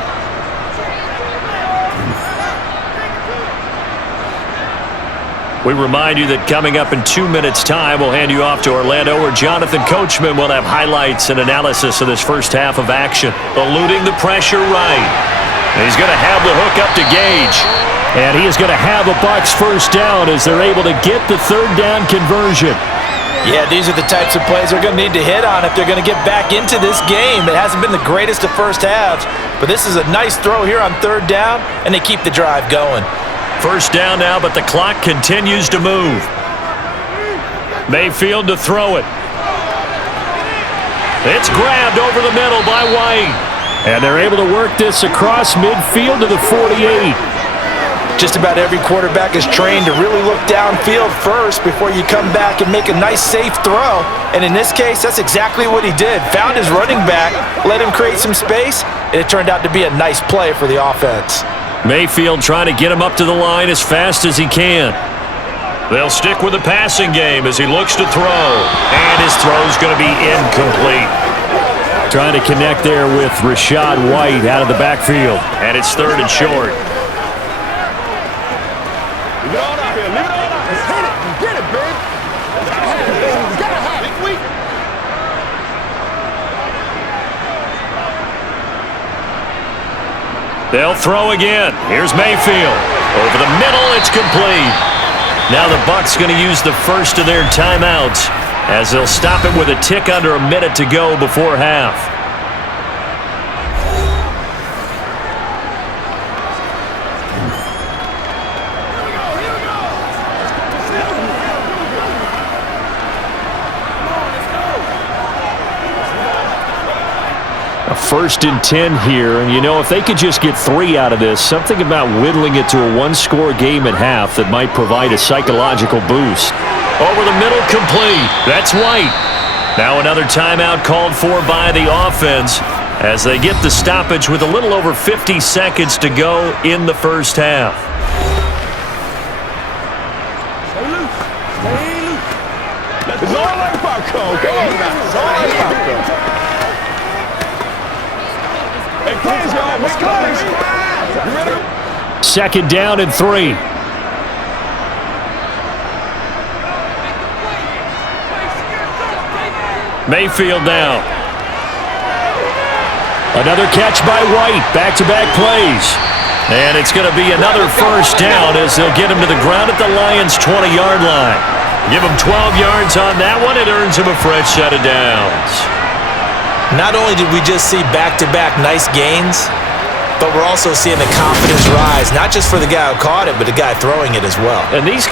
We remind you that coming up in 2 minutes' time, we'll hand you off to Orlando, where Jonathan Coachman will have highlights and analysis of this first half of action. Eluding the pressure right. He's going to have the hook up to Gage. And he is going to have a Bucs first down as they're able to get the third down conversion. Yeah, these are the types of plays they're going to need to hit on if they're going to get back into this game. It hasn't been the greatest of first halves, but this is a nice throw here on third down, and they keep the drive going. First down now, but the clock continues to move. Mayfield to throw it. It's grabbed over the middle by White. And they're able to work this across midfield to the 48. Just about every quarterback is trained to really look downfield first before you come back and make a nice, safe throw. And in this case, that's exactly what he did. Found his running back, let him create some space, and it turned out to be a nice play for the offense. Mayfield trying to get him up to the line as fast as he can. They'll stick with the passing game as he looks to throw. And his throw's going to be incomplete. Trying to connect there with Rachaad White out of the backfield. And it's third and short. Leave it all out here. Leave it all out. Let's hit it. Get it, babe. You gotta have it. They'll throw again. Here's Mayfield. Over the middle, it's complete. Now the Bucs going to use the first of their timeouts as they'll stop it with a tick under a minute to go before half. First and 10 here, and you know, if they could just get 3 out of this, something about whittling it to a one-score game at half that might provide a psychological boost. Over the middle, complete. That's White. Now another timeout called for by the offense as they get the stoppage with a little over 50 seconds to go in the first half. Stay loose. Stay loose. It's all like popcorn. Come on now. It's all like popcorn. Hey, cleanse, y'all. Let's cleanse. You ready? Second down and 3. Mayfield now. Another catch by White. Back-to-back plays. And it's going to be another first down as they'll get him to the ground at the Lions' 20-yard line. Give him 12 yards on that one. It earns him a fresh set of downs. Not only did we just see back-to-back nice gains, but we're also seeing the confidence rise, not just for the guy who caught it, but the guy throwing it as well. And these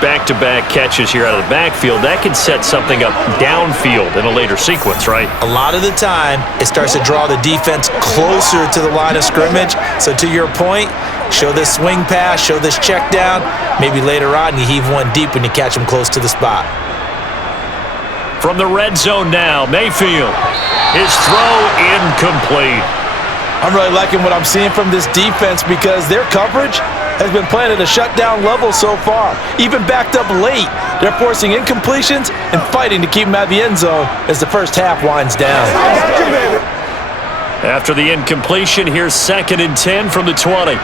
back-to-back catches here out of the backfield, that can set something up downfield in a later sequence, right? A lot of the time, it starts to draw the defense closer to the line of scrimmage. So to your point, show this swing pass, show this check down. Maybe later on you heave one deep when you catch him close to the spot. From the red zone now, Mayfield. His throw incomplete. I'm really liking what I'm seeing from this defense because their coverage has been playing at a shutdown level so far. Even backed up late, they're forcing incompletions and fighting to keep them out of the end zone as the first half winds down. After the incompletion, here's second and 10 from the 20.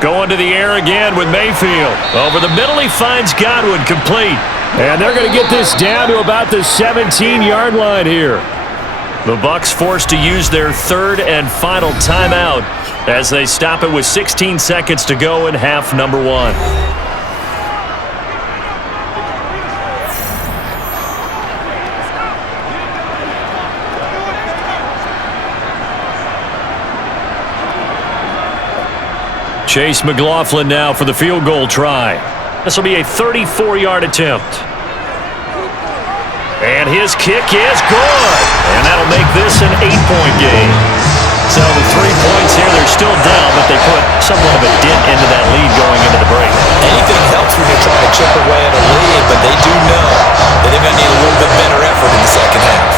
Going to the air again with Mayfield. Over the middle, he finds Godwin, complete. And they're going to get this down to about the 17-yard line here. The Bucs forced to use their third and final timeout as they stop it with 16 seconds to go in half number 1. Chase McLaughlin now for the field goal try. This will be a 34-yard attempt. And his kick is good. And that'll make this an 8-point game. So the 3 points here, they're still down, but they put somewhat of a dent into that lead going into the break. Anything helps when you're trying to chip away at a lead, but they do know that they're going to need a little bit better effort in the second half.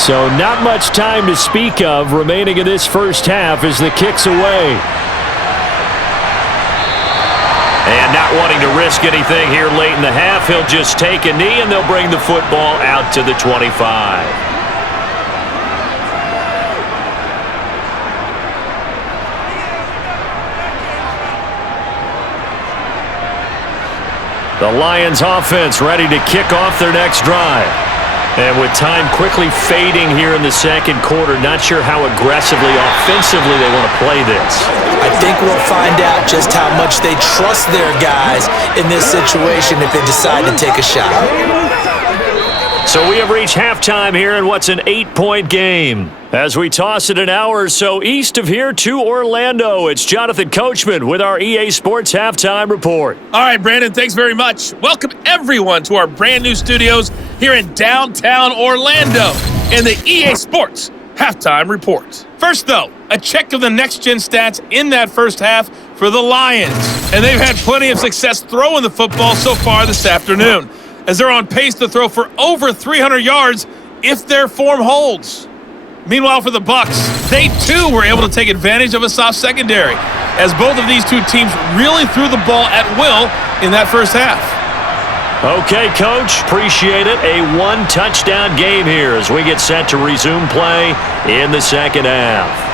So not much time to speak of remaining in this first half as the kick's away. And not wanting to risk anything here late in the half, he'll just take a knee and they'll bring the football out to the 25. The Lions offense ready to kick off their next drive. And with time quickly fading here in the second quarter, not sure how aggressively, offensively they want to play this. I think we'll find out just how much they trust their guys in this situation if they decide to take a shot. So we have reached halftime here in what's an 8-point game. As we toss it an hour or so east of here to Orlando, it's Jonathan Coachman with our EA Sports Halftime Report. All right, Brandon, thanks very much. Welcome everyone to our brand new studios here in downtown Orlando in the EA Sports Halftime Report. First, though, a check of the next-gen stats in that first half for the Lions. And they've had plenty of success throwing the football so far this afternoon, as they're on pace to throw for over 300 yards if their form holds. Meanwhile, for the BUCS, they too were able to take advantage of a soft secondary, as both of these two teams really threw the ball at will in that first half. Okay, Coach, appreciate it. A one-touchdown game here as we get set to resume play in the second half.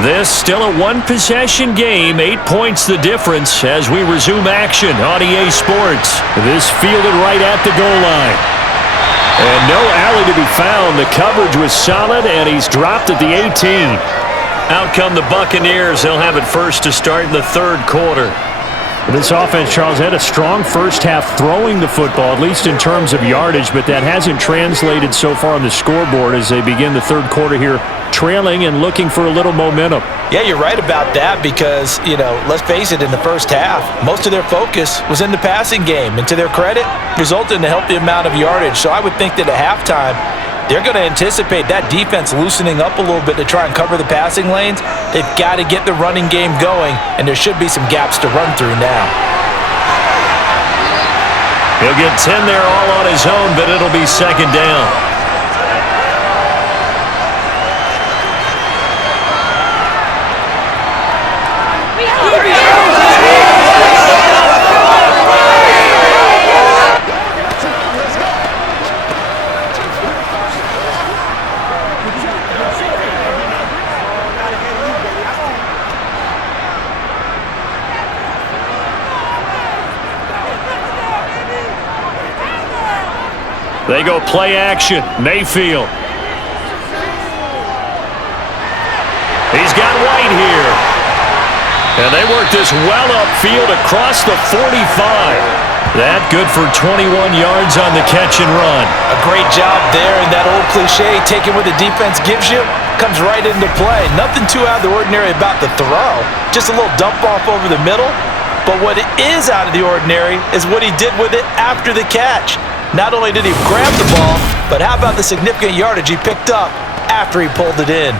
This still a one-possession game, 8 points the difference as we resume action on EA Sports. This fielded right at the goal line. And no alley to be found. The coverage was solid, and he's dropped at the 18. Out come the Buccaneers. They'll have it first to start in the third quarter. This offense, Charles, had a strong first half throwing the football, at least in terms of yardage, but that hasn't translated so far on the scoreboard as they begin the third quarter here, trailing and looking for a little momentum. Yeah, you're right about that because, let's face it, in the first half, most of their focus was in the passing game, and to their credit, resulted in a healthy amount of yardage. So I would think that at halftime, they're going to anticipate that defense loosening up a little bit to try and cover the passing lanes. They've got to get the running game going, and there should be some gaps to run through now. He'll get 10 there all on his own, but it'll be second down. They go play action. Mayfield. He's got White here. And they work this well upfield across the 45. That good for 21 yards on the catch and run. A great job there, and that old cliche, taking what the defense gives you, comes right into play. Nothing too out of the ordinary about the throw. Just a little dump off over the middle. But what is out of the ordinary is what he did with it after the catch. Not only did he grab the ball, but how about the significant yardage he picked up after he pulled it in?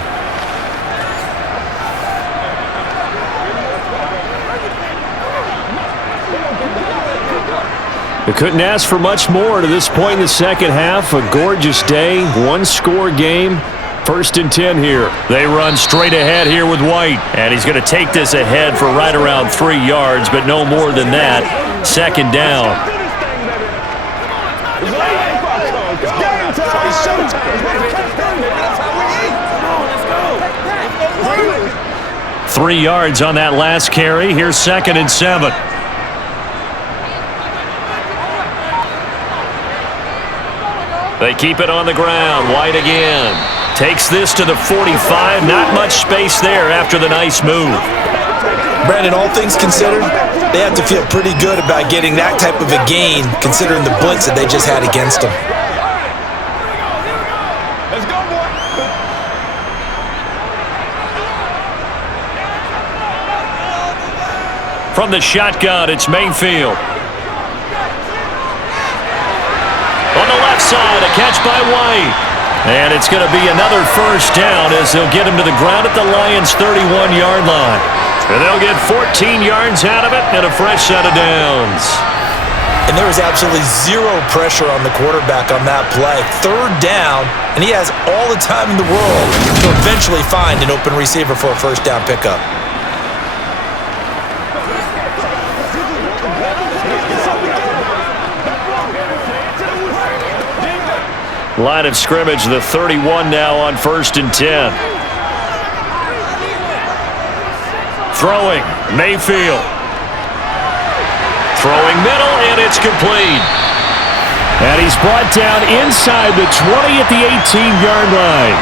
They couldn't ask for much more to this point in the second half. A gorgeous day, one-score game. 1st and 10 here. They run straight ahead here with White. And he's going to take this ahead for right around 3 yards, but no more than that. Second down. 3 yards on that last carry. Here's 2nd and 7. They keep it on the ground. White again. Takes this to the 45. Not much space there after the nice move. Brandon, all things considered, they have to feel pretty good about getting that type of a gain, considering the blitz that they just had against them. Let's go, boy. From the shotgun, it's Mayfield. On the left side, a catch by White. And it's going to be another first down as they'll get him to the ground at the Lions' 31-yard line. And they'll get 14 yards out of it and a fresh set of downs. And there was absolutely zero pressure on the quarterback on that play. Third down, and he has all the time in the world to eventually find an open receiver for a first down pickup. Line of scrimmage, the 31 now on 1st and 10. Throwing, Mayfield. Throwing middle, and it's complete. And he's brought down inside the 20 at the 18-yard line.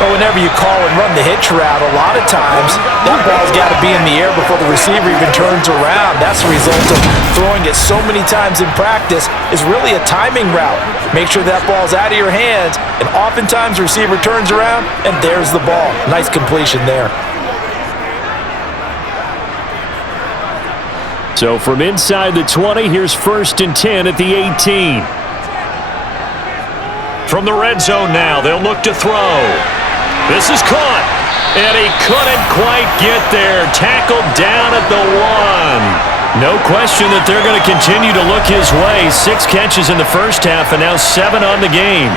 But whenever you call and run the hitch route, a lot of times that ball's got to be in the air before the receiver even turns around. That's the result of throwing it so many times in practice is really a timing route. Make sure that ball's out of your hands, and oftentimes the receiver turns around, and there's the ball. Nice completion there. So from inside the 20, here's 1st and 10 at the 18. From the red zone now, they'll look to throw. This is caught, and he couldn't quite get there. Tackled down at the 1. No question that they're going to continue to look his way. 6 catches in the first half, and now 7 on the game.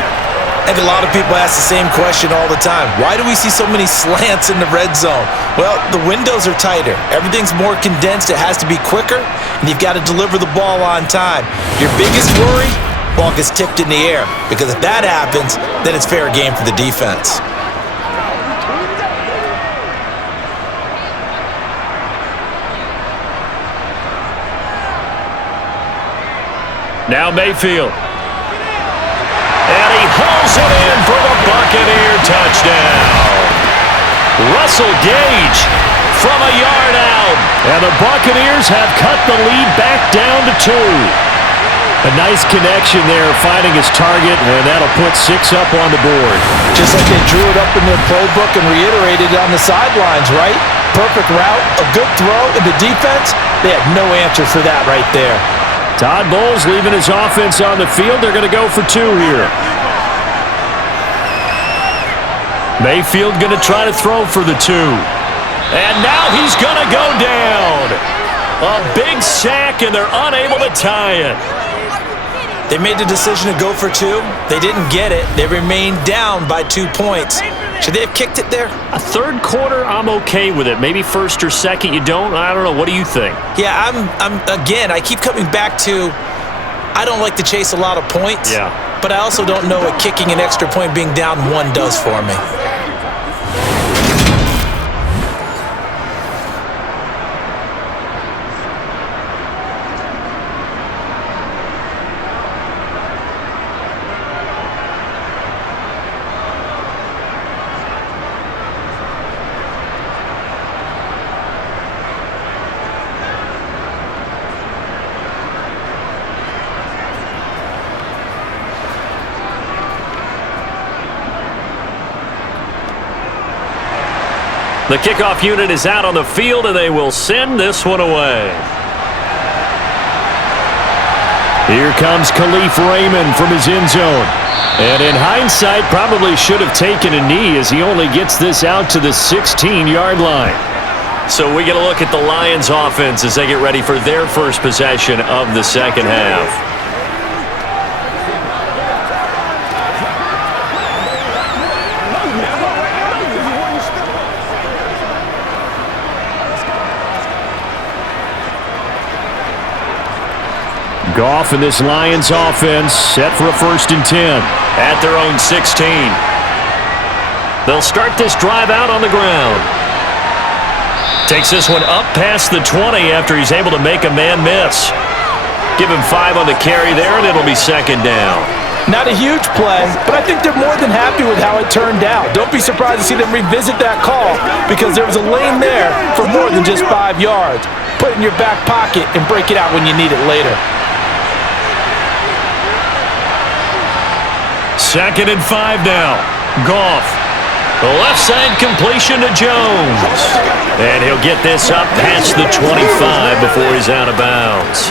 And a lot of people ask the same question all the time. Why do we see so many slants in the red zone? Well, the windows are tighter. Everything's more condensed. It has to be quicker, and you've got to deliver the ball on time. Your biggest worry, ball gets tipped in the air, because if that happens, then it's fair game for the defense. Now Mayfield. And he hauls it in for the Buccaneer touchdown. Russell Gage from a yard out. And the Buccaneers have cut the lead back down to 2. A nice connection there, finding his target, and that'll put 6 up on the board. Just like they drew it up in their playbook and reiterated it on the sidelines, right? Perfect route, a good throw, and the defense, they had no answer for that right there. Todd Bowles leaving his offense on the field. They're going to go for 2 here. Mayfield going to try to throw for the 2. And now he's going to go down. A big sack, and they're unable to tie it. They made the decision to go for 2. They didn't get it. They remained down by 2 points. Should they have kicked it there? A third quarter, I'm okay with it. Maybe first or second, you don't. I don't know. What do you think? Yeah, again, I keep coming back to I don't like to chase a lot of points. Yeah. But I also don't know what kicking an extra point being down 1 does for me. The kickoff unit is out on the field, and they will send this one away. Here comes Khalif Raymond from his end zone. And in hindsight, probably should have taken a knee as he only gets this out to the 16-yard line. So we get a look at the Lions offense as they get ready for their first possession of the second half. Goff and this Lions offense set for a 1st and 10 at their own 16. They'll start this drive out on the ground. Takes this one up past the 20 after he's able to make a man miss. Give him 5 on the carry there, and it'll be 2nd down. Not a huge play, but I think they're more than happy with how it turned out. Don't be surprised to see them revisit that call because there was a lane there for more than just 5 yards. Put it in your back pocket and break it out when you need it later. 2nd and 5 now. Goff. The left side completion to Jones. And he'll get this up past the 25 before he's out of bounds.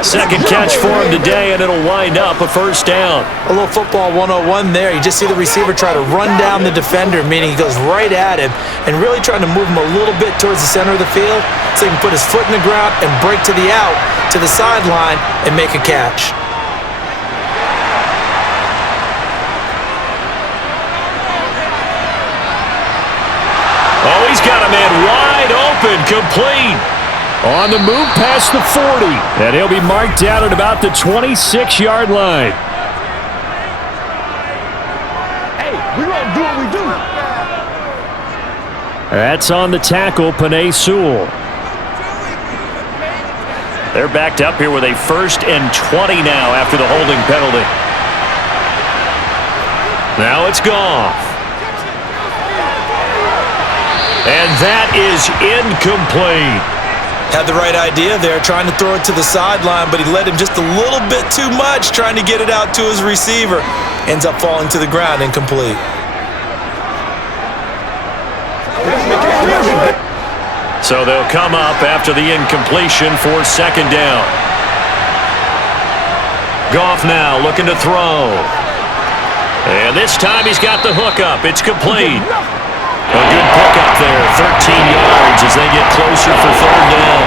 Second catch for him today, and it'll wind up a first down. A little football 101 there. You just see the receiver try to run down the defender, meaning he goes right at him and really trying to move him a little bit towards the center of the field so he can put his foot in the ground and break to the out, to the sideline, and make a catch. Oh, he's got a man wide open, complete. On the move past the 40. And he'll be marked down at about the 26-yard line. Hey, we're going to do what we do. That's on the tackle, Penei Sewell. They're backed up here with a 1st and 20 now after the holding penalty. Now it's Goff. And that is incomplete. Had the right idea there, trying to throw it to the sideline, but he led him just a little bit too much, trying to get it out to his receiver. Ends up falling to the ground, incomplete. So they'll come up after the incompletion for second down. Goff now looking to throw. And this time he's got the hook up. It's complete. A good pickup there, 13 yards as they get closer for third down.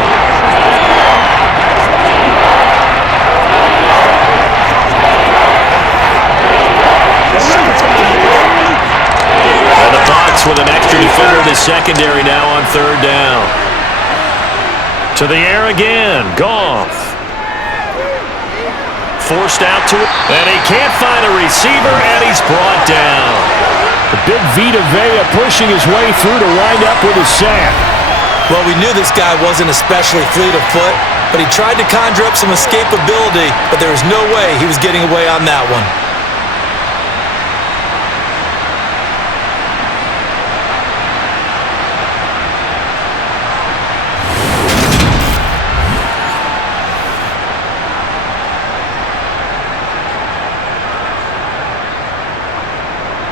And the Bucs with an extra defender in the secondary now on third down. To the air again, Goff. Forced out to it, and he can't find a receiver, and he's brought down. The big Vita Vea pushing his way through to wind up with a sack. Well, we knew this guy wasn't especially fleet of foot, but he tried to conjure up some escapability, but there was no way he was getting away on that one.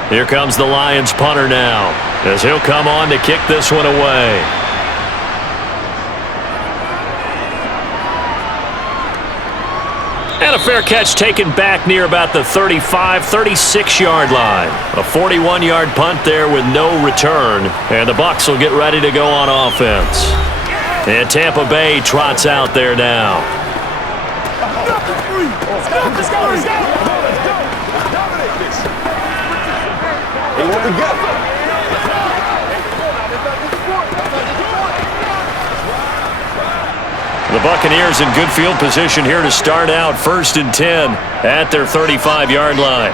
Here comes the Lions punter now, as he'll come on to kick this one away. And a fair catch taken back near about the 35, 36-yard line. A 41-yard punt there with no return. And the Bucs will get ready to go on offense. And Tampa Bay trots out there now. Let's go. Hey, what we got? The Buccaneers in good field position here to start out 1st and 10 at their 35-yard line.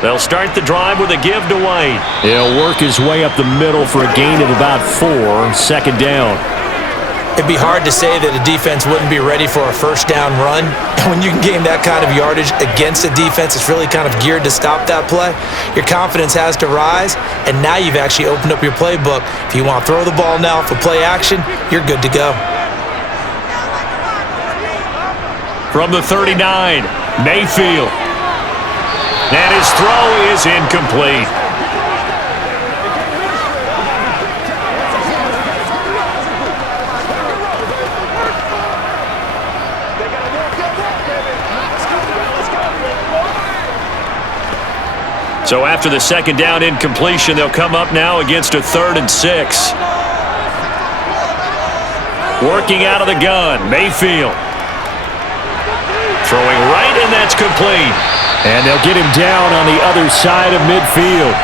They'll start the drive with a give to White. He'll work his way up the middle for a gain of about 4, second down. It'd be hard to say that a defense wouldn't be ready for a first down run. When you can gain that kind of yardage against a defense that's really kind of geared to stop that play, your confidence has to rise, and now you've actually opened up your playbook. If you want to throw the ball now for play action, you're good to go. From the 39, Mayfield. And his throw is incomplete. So after the second down incompletion, they'll come up now against a 3rd and 6. Working out of the gun, Mayfield. Throwing right, and that's complete. And they'll get him down on the other side of midfield.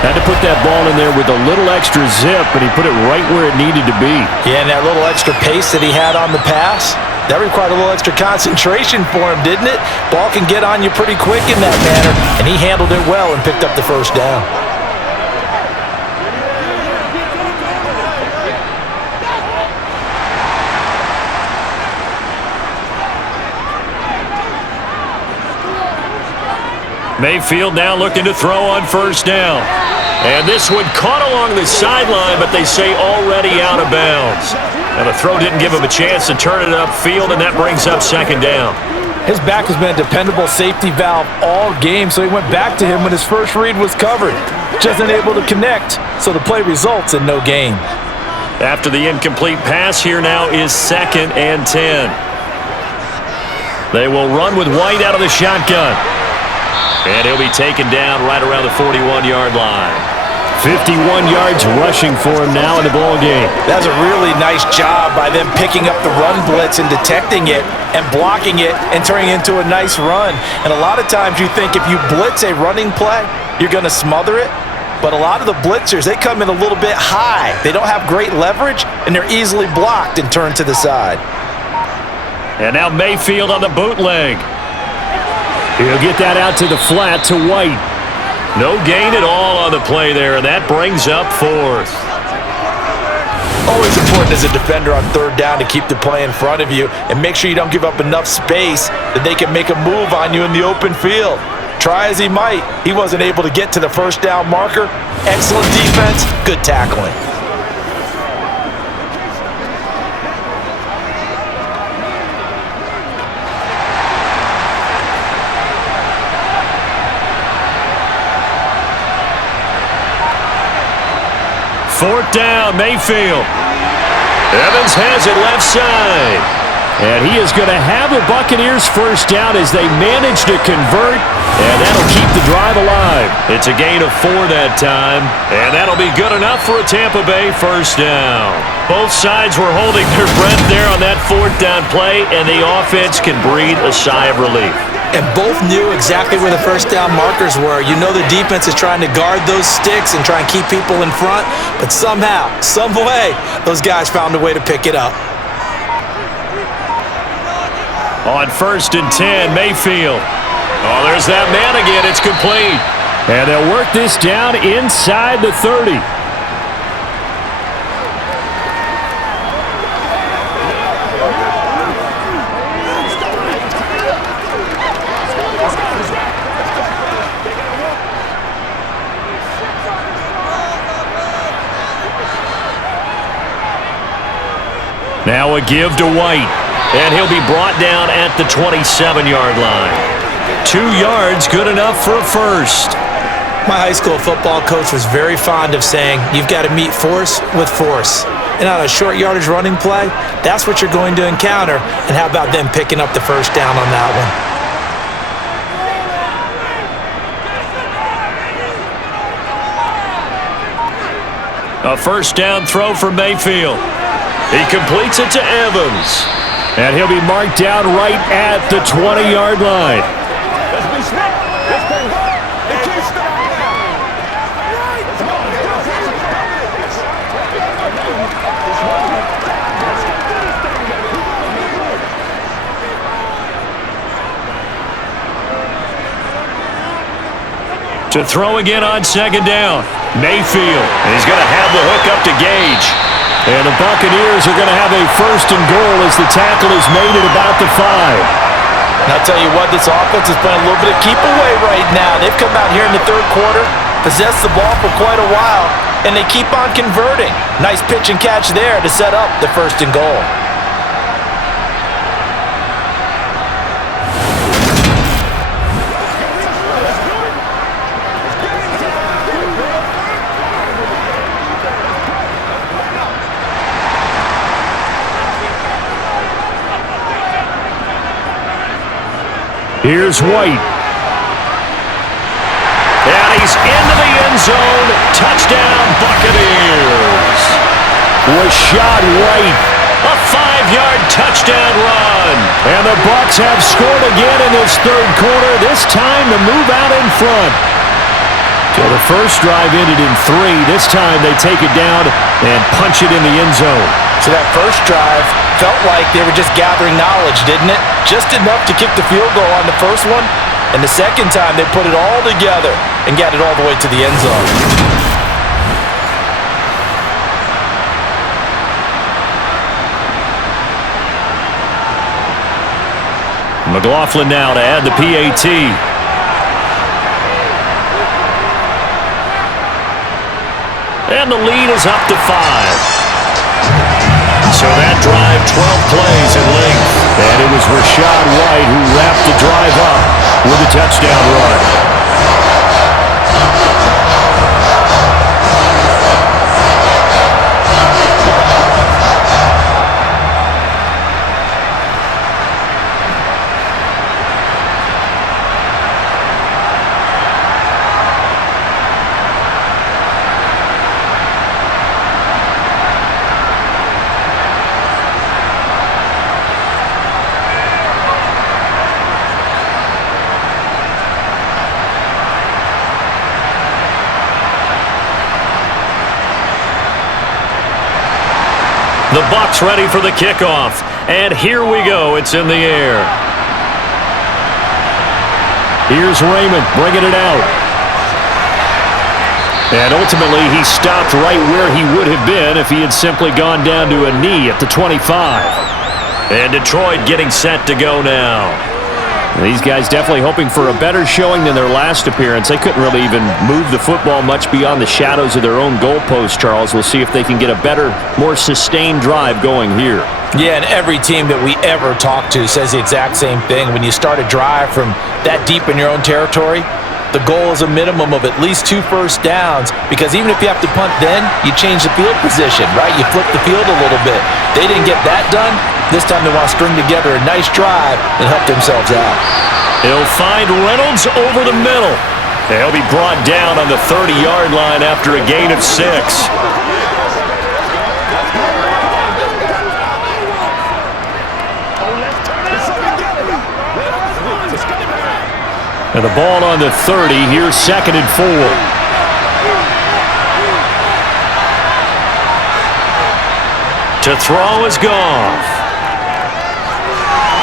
Had to put that ball in there with a little extra zip, and he put it right where it needed to be. Yeah, and that little extra pace that he had on the pass, that required a little extra concentration for him, didn't it? Ball can get on you pretty quick in that manner, and he handled it well and picked up the first down. Mayfield now looking to throw on first down. And this one caught along the sideline, but they say already out of bounds. And the throw didn't give him a chance to turn it upfield, and that brings up second down. His back has been a dependable safety valve all game, so he went back to him when his first read was covered. Just unable to connect, so the play results in no gain. After the incomplete pass, here now is 2nd and 10. They will run with White out of the shotgun. And he'll be taken down right around the 41-yard line. 51 yards rushing for him now in the ball game. That's a really nice job by them picking up the run blitz and detecting it and blocking it and turning it into a nice run. And a lot of times you think if you blitz a running play, you're going to smother it. But a lot of the blitzers, they come in a little bit high. They don't have great leverage, and they're easily blocked and turned to the side. And now Mayfield on the bootleg. He'll get that out to the flat to White. No gain at all on the play there, and that brings up 4th. Always important as a defender on 3rd down to keep the play in front of you and make sure you don't give up enough space that they can make a move on you in the open field. Try as he might, he wasn't able to get to the 1st down marker. Excellent defense, good tackling. Fourth down, Mayfield. Evans has it left side. And he is going to have the Buccaneers first down as they manage to convert. And that'll keep the drive alive. It's a gain of 4 that time. And that'll be good enough for a Tampa Bay first down. Both sides were holding their breath there on that 4th down play, and the offense can breathe a sigh of relief. And both knew exactly where the 1st down markers were. You know the defense is trying to guard those sticks and try and keep people in front, but somehow, some way, those guys found a way to pick it up. On 1st and 10, Mayfield. Oh, there's that man again. It's complete. And they'll work this down inside the 30. Now a give to White, and he'll be brought down at the 27-yard line. 2 yards, good enough for a first. My high school football coach was very fond of saying, you've got to meet force with force. And on a short yardage running play, that's what you're going to encounter. And how about them picking up the 1st down on that one? A 1st down throw for Mayfield. He completes it to Evans. And he'll be marked down right at the 20-yard line. Let's be smart. Let's play hard. They can't stop now. To throw again on 2nd down. Mayfield. And he's going to have the hook up to Gage. And the Buccaneers are going to have a 1st and goal as the tackle is made at about the 5. And I'll tell you what, this offense is playing a little bit of keep away right now. They've come out here in the 3rd quarter, possessed the ball for quite a while, and they keep on converting. Nice pitch and catch there to set up the 1st and goal. Here's White. And he's into the end zone. Touchdown, Buccaneers. Was shot White. A 5-yard touchdown run. And the Bucs have scored again in this 3rd quarter, this time to move out in front. So the first drive ended in 3. This time they take it down and punch it in the end zone. So that first drive felt like they were just gathering knowledge, didn't it? Just enough to kick the field goal on the first one, and the second time they put it all together and got it all the way to the end zone. McLaughlin now to add the PAT. And the lead is up to 5. So that drive, 12 plays in length. And it was Rashad White who wrapped the drive up with a touchdown run. The Bucs ready for the kickoff. And here we go. It's in the air. Here's Raymond bringing it out. And ultimately, he stopped right where he would have been if he had simply gone down to a knee at the 25. And Detroit getting set to go now. These guys definitely hoping for a better showing than their last appearance. They couldn't really even move the football much beyond the shadows of their own goalpost, Charles. We'll see if they can get a better, more sustained drive going here. Yeah, and every team that we ever talk to says the exact same thing. When you start a drive from that deep in your own territory, the goal is a minimum of at least 2 first downs, because even if you have to punt then, you change the field position, right? You flip the field a little bit. They didn't get that done. This time they want to string together a nice drive and help themselves out. He'll find Reynolds over the middle. He'll be brought down on the 30-yard line after a gain of 6. And the ball on the 30. Here's 2nd and 4. To throw is Goff.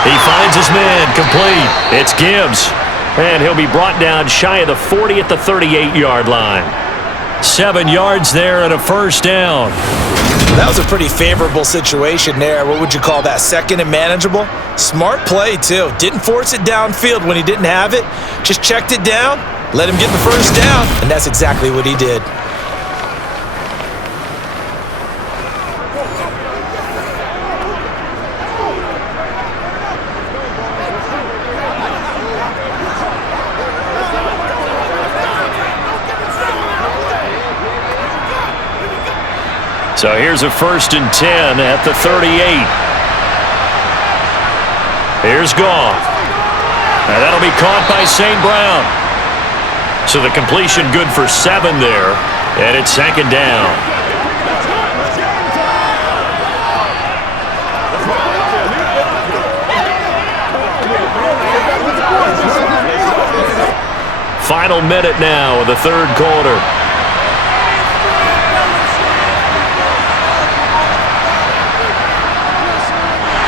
He finds his man, complete. It's Gibbs. And he'll be brought down shy of the 40 at the 38-yard line. 7 yards there and a first down. That was a pretty favorable situation there. What would you call that? 2nd and manageable? Smart play, too. Didn't force it downfield when he didn't have it. Just checked it down, let him get the first down, and that's exactly what he did. So here's a 1st and 10 at the 38. Here's Goff. And that'll be caught by St. Brown. So the completion good for 7 there. And it's 2nd down. Final minute now of the 3rd quarter.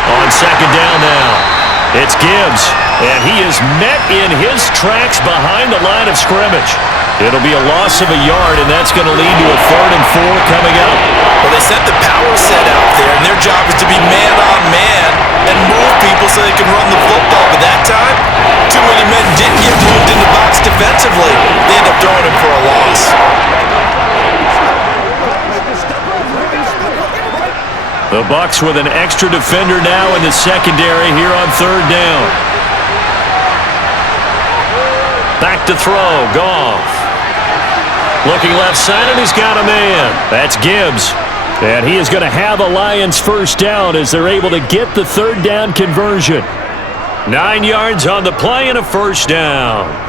On 2nd down now, it's Gibbs, and he is met in his tracks behind the line of scrimmage. It'll be a loss of a yard, and that's going to lead to a 3rd and 4 coming up. Well, they set the power set out there, and their job is to be man-on-man and move people so they can run the football. But that time, too many men didn't get moved in the box defensively. They end up throwing him for a loss. The Bucs with an extra defender now in the secondary here on 3rd down. Back to throw, Goff. Looking left side, and he's got a man. That's Gibbs. And he is going to have a Lions first down as they're able to get the 3rd down conversion. 9 yards on the play and a first down.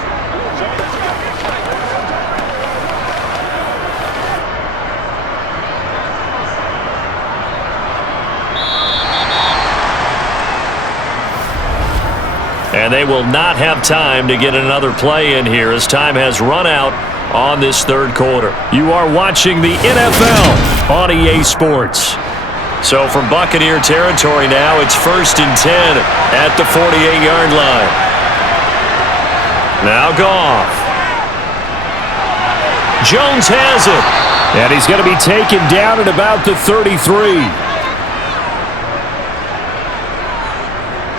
And they will not have time to get another play in here as time has run out on this 3rd quarter. You are watching the NFL on EA Sports. So from Buccaneer territory now, it's 1st and 10 at the 48-yard line. Now Goff. Jones has it. And he's going to be taken down at about the 33.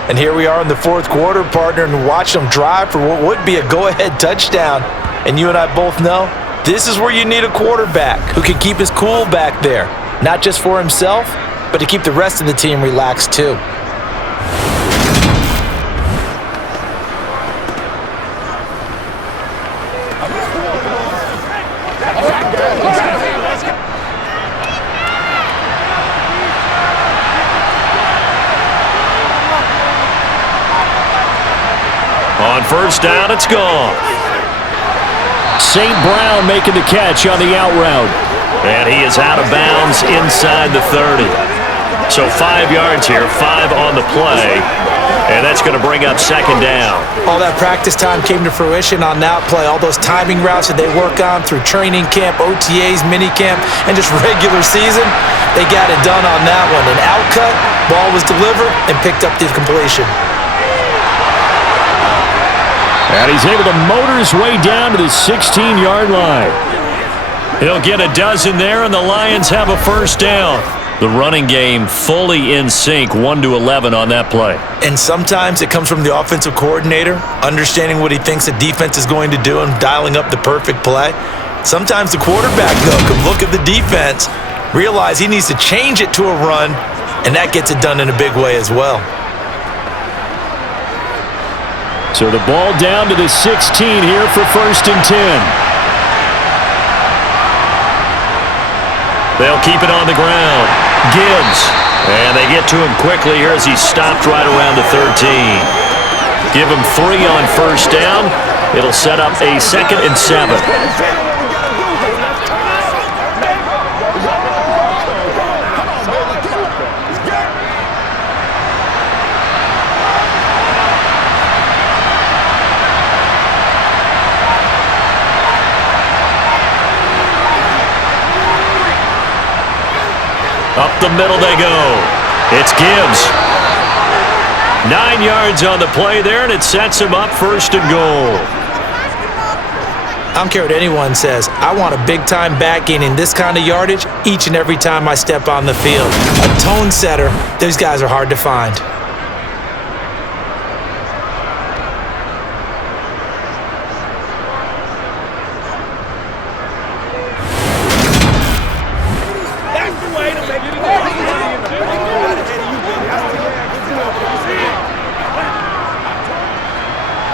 And here we are in the 4th quarter, partner, and watch them drive for what would be a go-ahead touchdown. And you and I both know this is where you need a quarterback who can keep his cool back there, not just for himself, but to keep the rest of the team relaxed too. On first down, it's gone. St. Brown making the catch on the out route. And he is out of bounds inside the 30. So 5 yards here, 5 on the play. And that's going to bring up second down. All that practice time came to fruition on that play. All those timing routes that they work on through training camp, OTAs, minicamp, and just regular season, they got it done on that one. An out cut, ball was delivered, and picked up the completion. And he's able to motor his way down to the 16-yard line. He'll get a dozen there, and the Lions have a first down. The running game fully in sync, 1-11 on that play. And sometimes it comes from the offensive coordinator, understanding what he thinks the defense is going to do and dialing up the perfect play. Sometimes the quarterback, though, can look at the defense, realize he needs to change it to a run, and that gets it done in a big way as well. So the ball down to the 16 here for first and 10. They'll keep it on the ground. Gibbs. And they get to him quickly here as he stopped right around the 13. Give him 3 on first down. It'll set up a 2nd and 7. Up the middle they go. It's Gibbs. 9 yards on the play there, and it sets him up first and goal. I don't care what anyone says. I want a big-time back gaining this kind of yardage each and every time I step on the field. A tone setter, those guys are hard to find.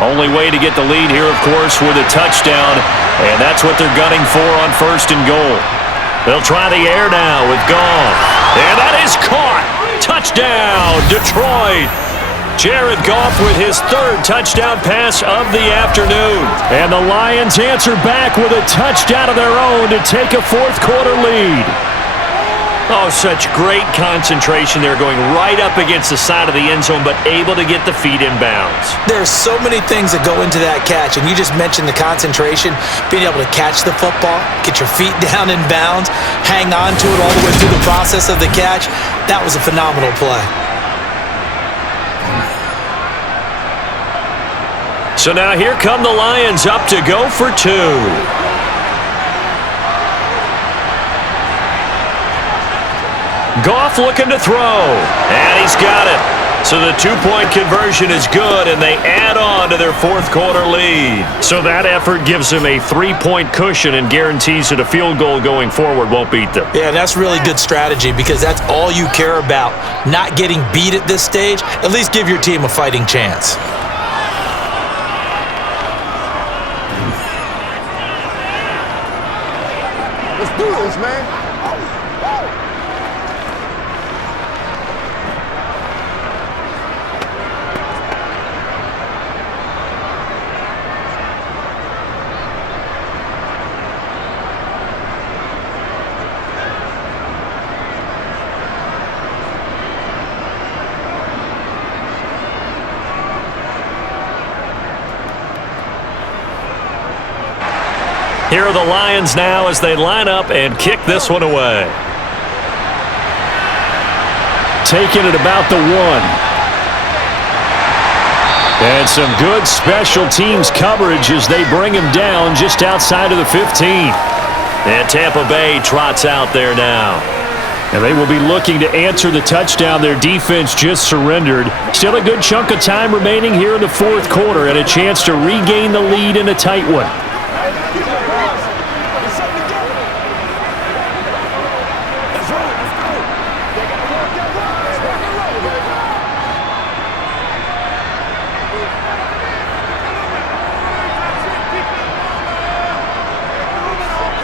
Only way to get the lead here, of course, with a touchdown, and that's what they're gunning for on first and goal. They'll try the air now with Goff, and that is caught. Touchdown, Detroit. Jared Goff with his 3rd touchdown pass of the afternoon. And the Lions answer back with a touchdown of their own to take a 4th quarter lead. Oh, such great concentration there, going right up against the side of the end zone, but able to get the feet in bounds. There's so many things that go into that catch, and you just mentioned the concentration, being able to catch the football, get your feet down in bounds, hang on to it all the way through the process of the catch. That was a phenomenal play. So now here come the Lions up to go for 2. Goff looking to throw, and he's got it. So the 2-point conversion is good, and they add on to their 4th quarter lead. So that effort gives them a 3-point cushion and guarantees that a field goal going forward won't beat them. Yeah, that's really good strategy because that's all you care about. Not getting beat at this stage, at least give your team a fighting chance. Let's do this, man. Here are the Lions now as they line up and kick this one away. Taking it about the 1. And some good special teams coverage as they bring him down just outside of the 15. And Tampa Bay trots out there now. And they will be looking to answer the touchdown their defense just surrendered. Still a good chunk of time remaining here in the 4th quarter and a chance to regain the lead in a tight one.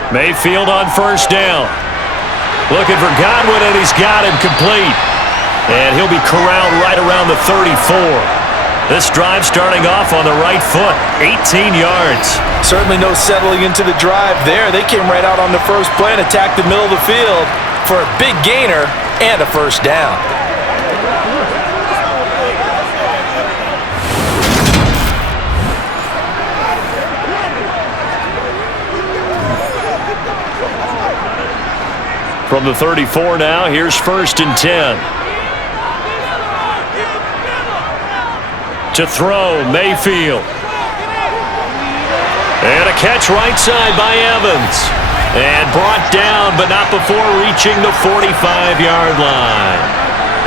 Mayfield on first down. Looking for Godwin, and he's got him complete. And he'll be corralled right around the 34. This drive starting off on the right foot, 18 yards. Certainly no settling into the drive there. They came right out on the first play and attacked the middle of the field for a big gainer and a first down. From the 34 now, here's 1st and 10. To throw, Mayfield. And a catch right side by Evans. And brought down, but not before reaching the 45-yard line.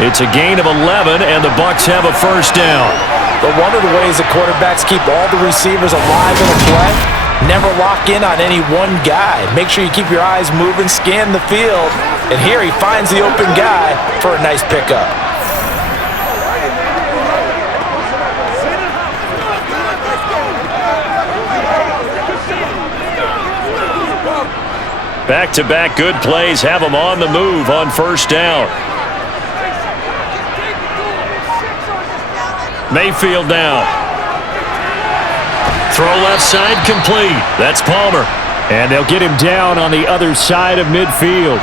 It's a gain of 11, and the Bucs have a first down. But one of the ways the quarterbacks keep all the receivers alive in a play, never lock in on any one guy. Make sure you keep your eyes moving, scan the field. And here he finds the open guy for a nice pickup. Back-to-back good plays have them on the move on first down. Mayfield now. Throw left side complete. That's Palmer. And they'll get him down on the other side of midfield.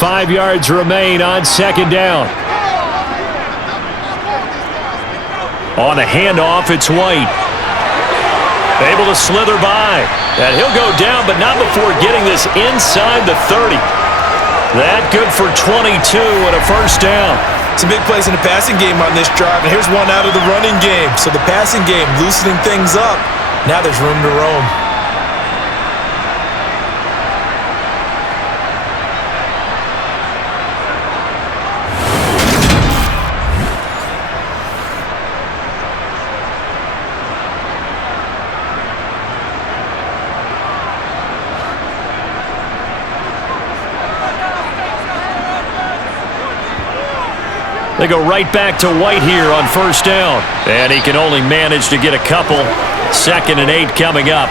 Five yards remain on second down. On a handoff, it's White. Able to slither by. And he'll go down, but not before getting this inside the 30. That good for 22 and a first down. Some big plays in the passing game on this drive, and here's one out of the running game. So the passing game loosening things up. Now there's room to roam. They go right back to White here on first down. And he can only manage to get a couple. 2nd and 8 coming up.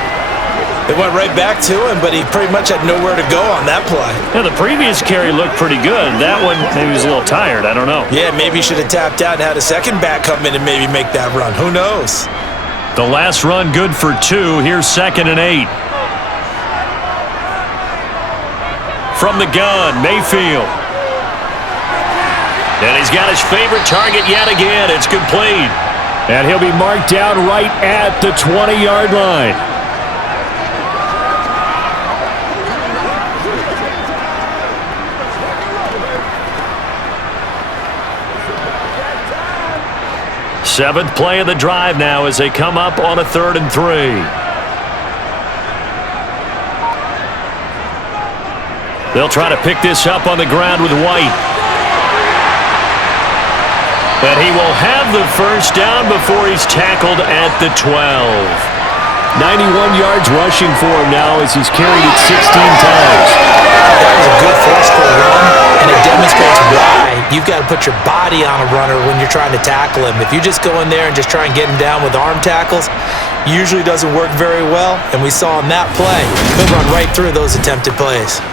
They went right back to him, but he pretty much had nowhere to go on that play. Yeah, the previous carry looked pretty good. That one, maybe he was a little tired. I don't know. Yeah, maybe he should have tapped out and had a second back come in and maybe make that run. Who knows? The last run good for 2. Here's 2nd and 8. From the gun, Mayfield. And he's got his favorite target yet again. It's complete. And he'll be marked down right at the 20-yard line. Seventh play of the drive now as they come up on a 3rd and 3. They'll try to pick this up on the ground with White. But he will have the first down before he's tackled at the 12. 91 yards rushing for him now as he's carried it 16 times. That was a good forceful run, and it demonstrates why you've got to put your body on a runner when you're trying to tackle him. If you just go in there and just try and get him down with arm tackles, usually doesn't work very well, and we saw in that play, he'll run right through those attempted plays.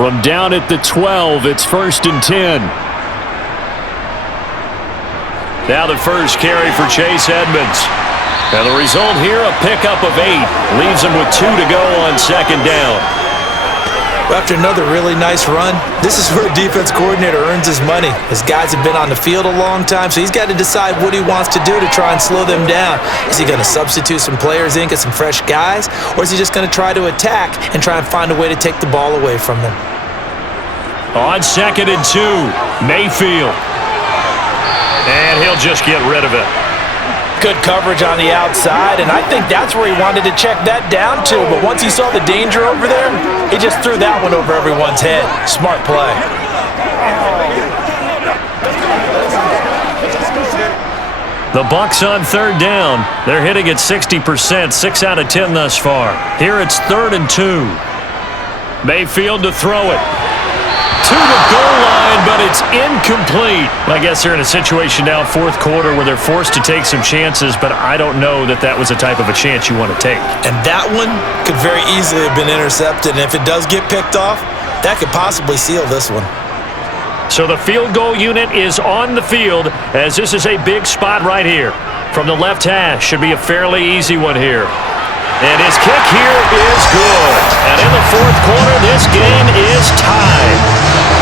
From down at the 12, it's 1st and 10. Now the first carry for Chase Edmonds. And the result here, a pickup of 8. Leaves him with 2 to go on second down. After another really nice run, this is where a defense coordinator earns his money. His guys have been on the field a long time, so he's got to decide what he wants to do to try and slow them down. Is he going to substitute some players in, get some fresh guys, or is he just going to try to attack and try and find a way to take the ball away from them? On 2nd and 2, Mayfield. And he'll just get rid of it. Good coverage on the outside, and I think that's where he wanted to check that down to. But once he saw the danger over there, he just threw that one over everyone's head. Smart play. The Bucs on third down. They're hitting at 60%, 6 out of 10 thus far. Here it's 3rd and 2. Mayfield to throw it. To the goal line, but it's incomplete. I guess they're in a situation now, fourth quarter, where they're forced to take some chances, but I don't know that that was the type of a chance you want to take. And that one could very easily have been intercepted, and if it does get picked off, that could possibly seal this one. So the field goal unit is on the field, as this is a big spot right here. From the left hash, should be a fairly easy one here. And his kick here is good. And in the fourth quarter, this game is tied.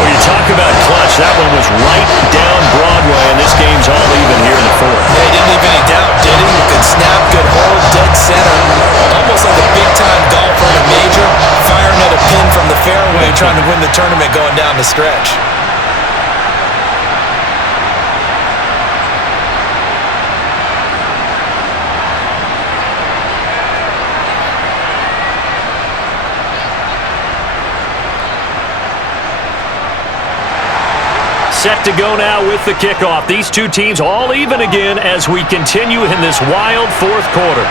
When you talk about clutch, that one was right down Broadway, and this game's all even here in the fourth. Yeah, he didn't leave any doubt, did he? Good snap, good hold, dead center. Almost like a big-time golfer in a major, firing at a pin from the fairway, trying to win the tournament going down the stretch. Set to go now with the kickoff. These two teams all even again as we continue in this wild fourth quarter.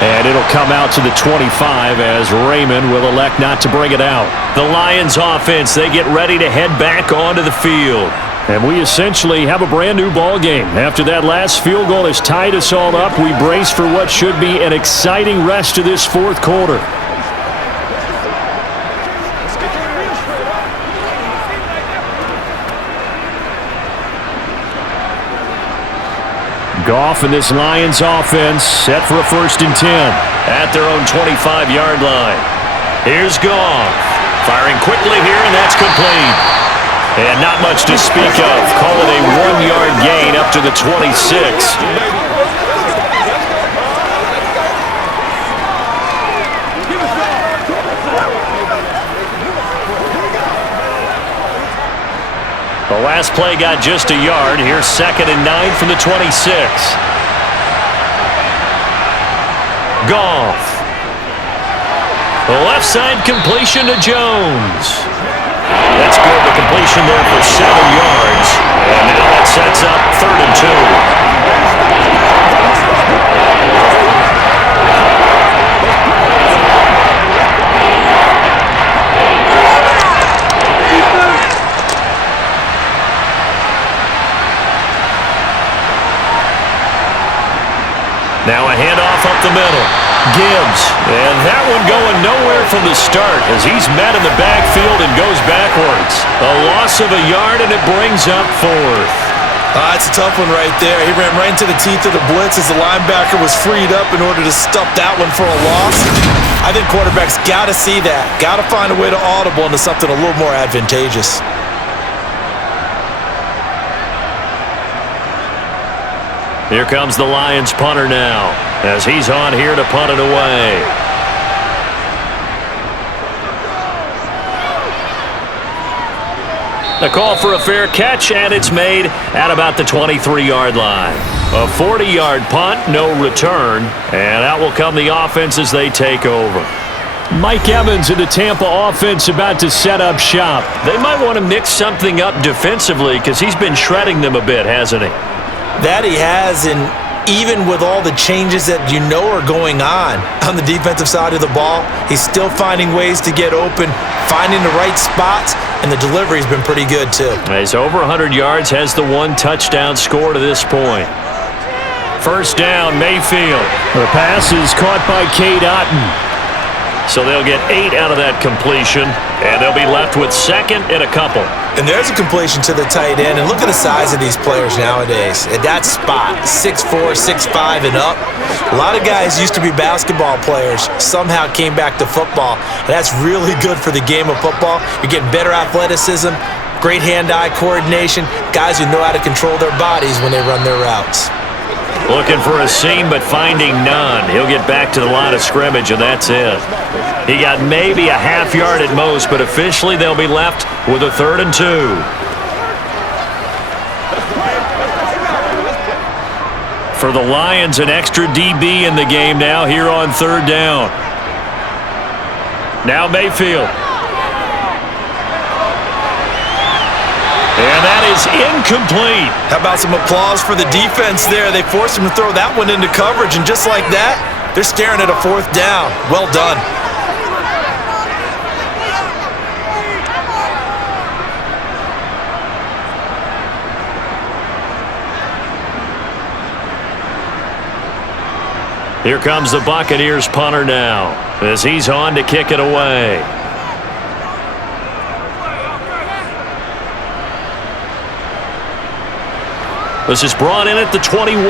And it'll come out to the 25 as Raymond will elect not to bring it out. The Lions offense, they get ready to head back onto the field. And we essentially have a brand new ball game. After that last field goal has tied us all up, we brace for what should be an exciting rest of this fourth quarter. Goff and this Lions offense set for a 1st and 10 at their own 25-yard line. Here's Goff. Firing quickly here, and that's complete. And not much to speak of. Call it a 1-yard gain up to the 26. The last play got just a yard. Here's 2nd and 9 from the 26. Goff. The left side completion to Jones. That's good. The completion there for 7 yards. And now that sets up 3rd and 2. Now a handoff up the middle. Gibbs. And that one going nowhere from the start as he's met in the backfield and goes backwards. A loss of a yard, and it brings up 4th. That's a tough one right there. He ran right into the teeth of the blitz as the linebacker was freed up in order to stuff that one for a loss. I think quarterbacks got to see that. Got to find a way to audible into something a little more advantageous. Here comes the Lions punter now as he's on here to punt it away. The call for a fair catch, and it's made at about the 23-yard line. A 40-yard punt, no return, and out will come the offense as they take over. Mike Evans and the Tampa offense about to set up shop. They might want to mix something up defensively because he's been shredding them a bit, hasn't he? That he has, and even with all the changes that you know are going on the defensive side of the ball, he's still finding ways to get open, finding the right spots, and the delivery's been pretty good too. He's over 100 yards, has the 1 touchdown score to this point. 1st down, Mayfield. The pass is caught by Cade Otton. So they'll get 8 out of that completion, and they'll be left with 2nd and a couple. And there's a completion to the tight end, and look at the size of these players nowadays. At that spot, 6'4", 6'5", and up. A lot of guys used to be basketball players, somehow came back to football, and that's really good for the game of football. You're getting better athleticism, great hand-eye coordination, guys who know how to control their bodies when they run their routes. Looking for a seam, but finding none. He'll get back to the line of scrimmage, and that's it. He got maybe a half yard at most, but officially they'll be left with a 3rd and 2. For the Lions, an extra DB in the game now here on 3rd down. Now Mayfield. And that is is incomplete. How about some applause for the defense there? They forced him to throw that one into coverage, and just like that, they're staring at a 4th down. Well done. Here comes the Buccaneers punter now, as he's on to kick it away. This is brought in at the 21.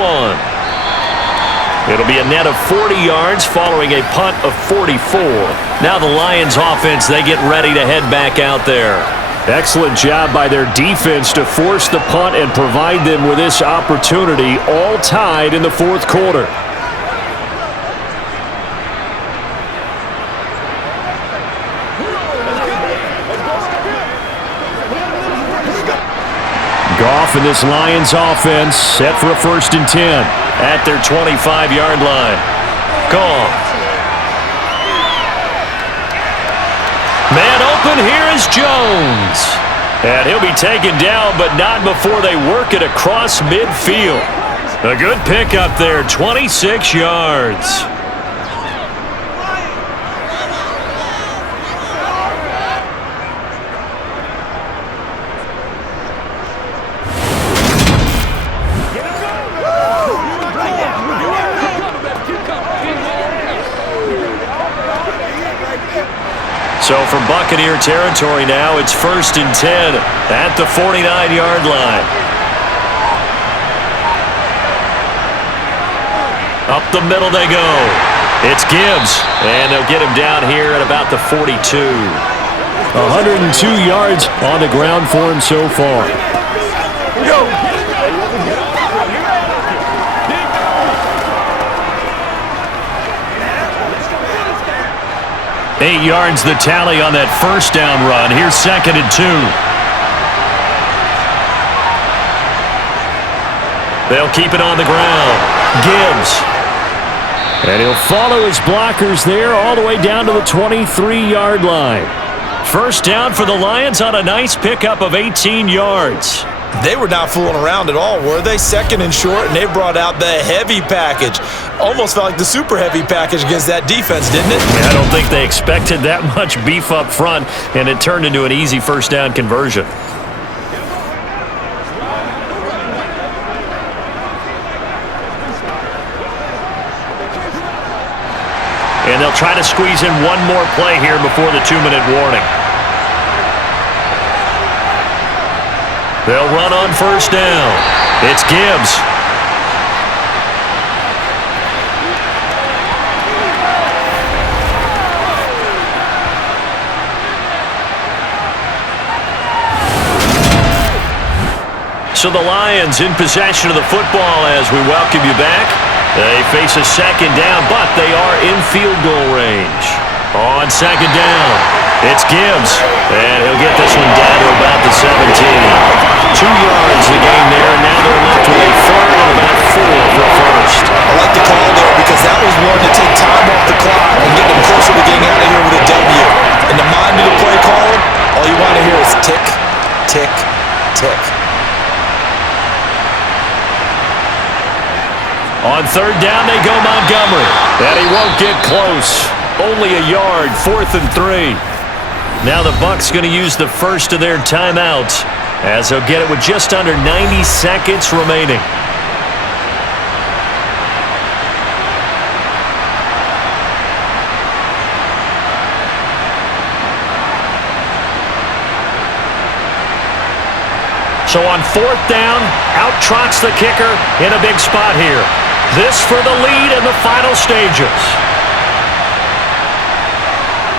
It'll be a net of 40 yards following a punt of 44. Now the Lions offense, they get ready to head back out there. Excellent job by their defense to force the punt and provide them with this opportunity, all tied in the 4th quarter. Goff and this Lions offense set for a 1st and 10 at their 25-yard line. Goff. Man open, here is Jones. And he'll be taken down, but not before they work it across midfield. A good pickup there, 26 yards. So from Buccaneer territory now, it's 1st and 10 at the 49-yard line. Up the middle they go. It's Gibbs, and they'll get him down here at about the 42. 102 yards on the ground for him so far. 8 yards the tally on that 1st down run. Here's 2nd and 2. They'll keep it on the ground. Gibbs. And he'll follow his blockers there all the way down to the 23-yard line. 1st down for the Lions on a nice pickup of 18 yards. They were not fooling around at all, were they? 2nd and short, and they brought out the heavy package. Almost felt like the super heavy package against that defense, didn't it? Yeah, I don't think they expected that much beef up front, and it turned into an easy 1st down conversion. And they'll try to squeeze in one more play here before the 2-minute warning. They'll run on 1st down. It's Gibbs. So the Lions in possession of the football as we welcome you back. They face a 2nd down, but they are in field goal range. On 2nd down, it's Gibbs, and he'll get this one down to about the 17. 2 yards the game there, and now they're left with a 3rd and about 4 for a 1st. I like the call there because that was one to take time off the clock and get them closer to getting out of here with a W. In the mind of the play caller, all you want to hear is tick, tick, tick. On 3rd down, they go Montgomery. And he won't get close. Only a yard, 4th and 3. Now the Bucs going to use the first of their timeouts as they'll get it with just under 90 seconds remaining. So on 4th down, out trots the kicker in a big spot here. This for the lead in the final stages.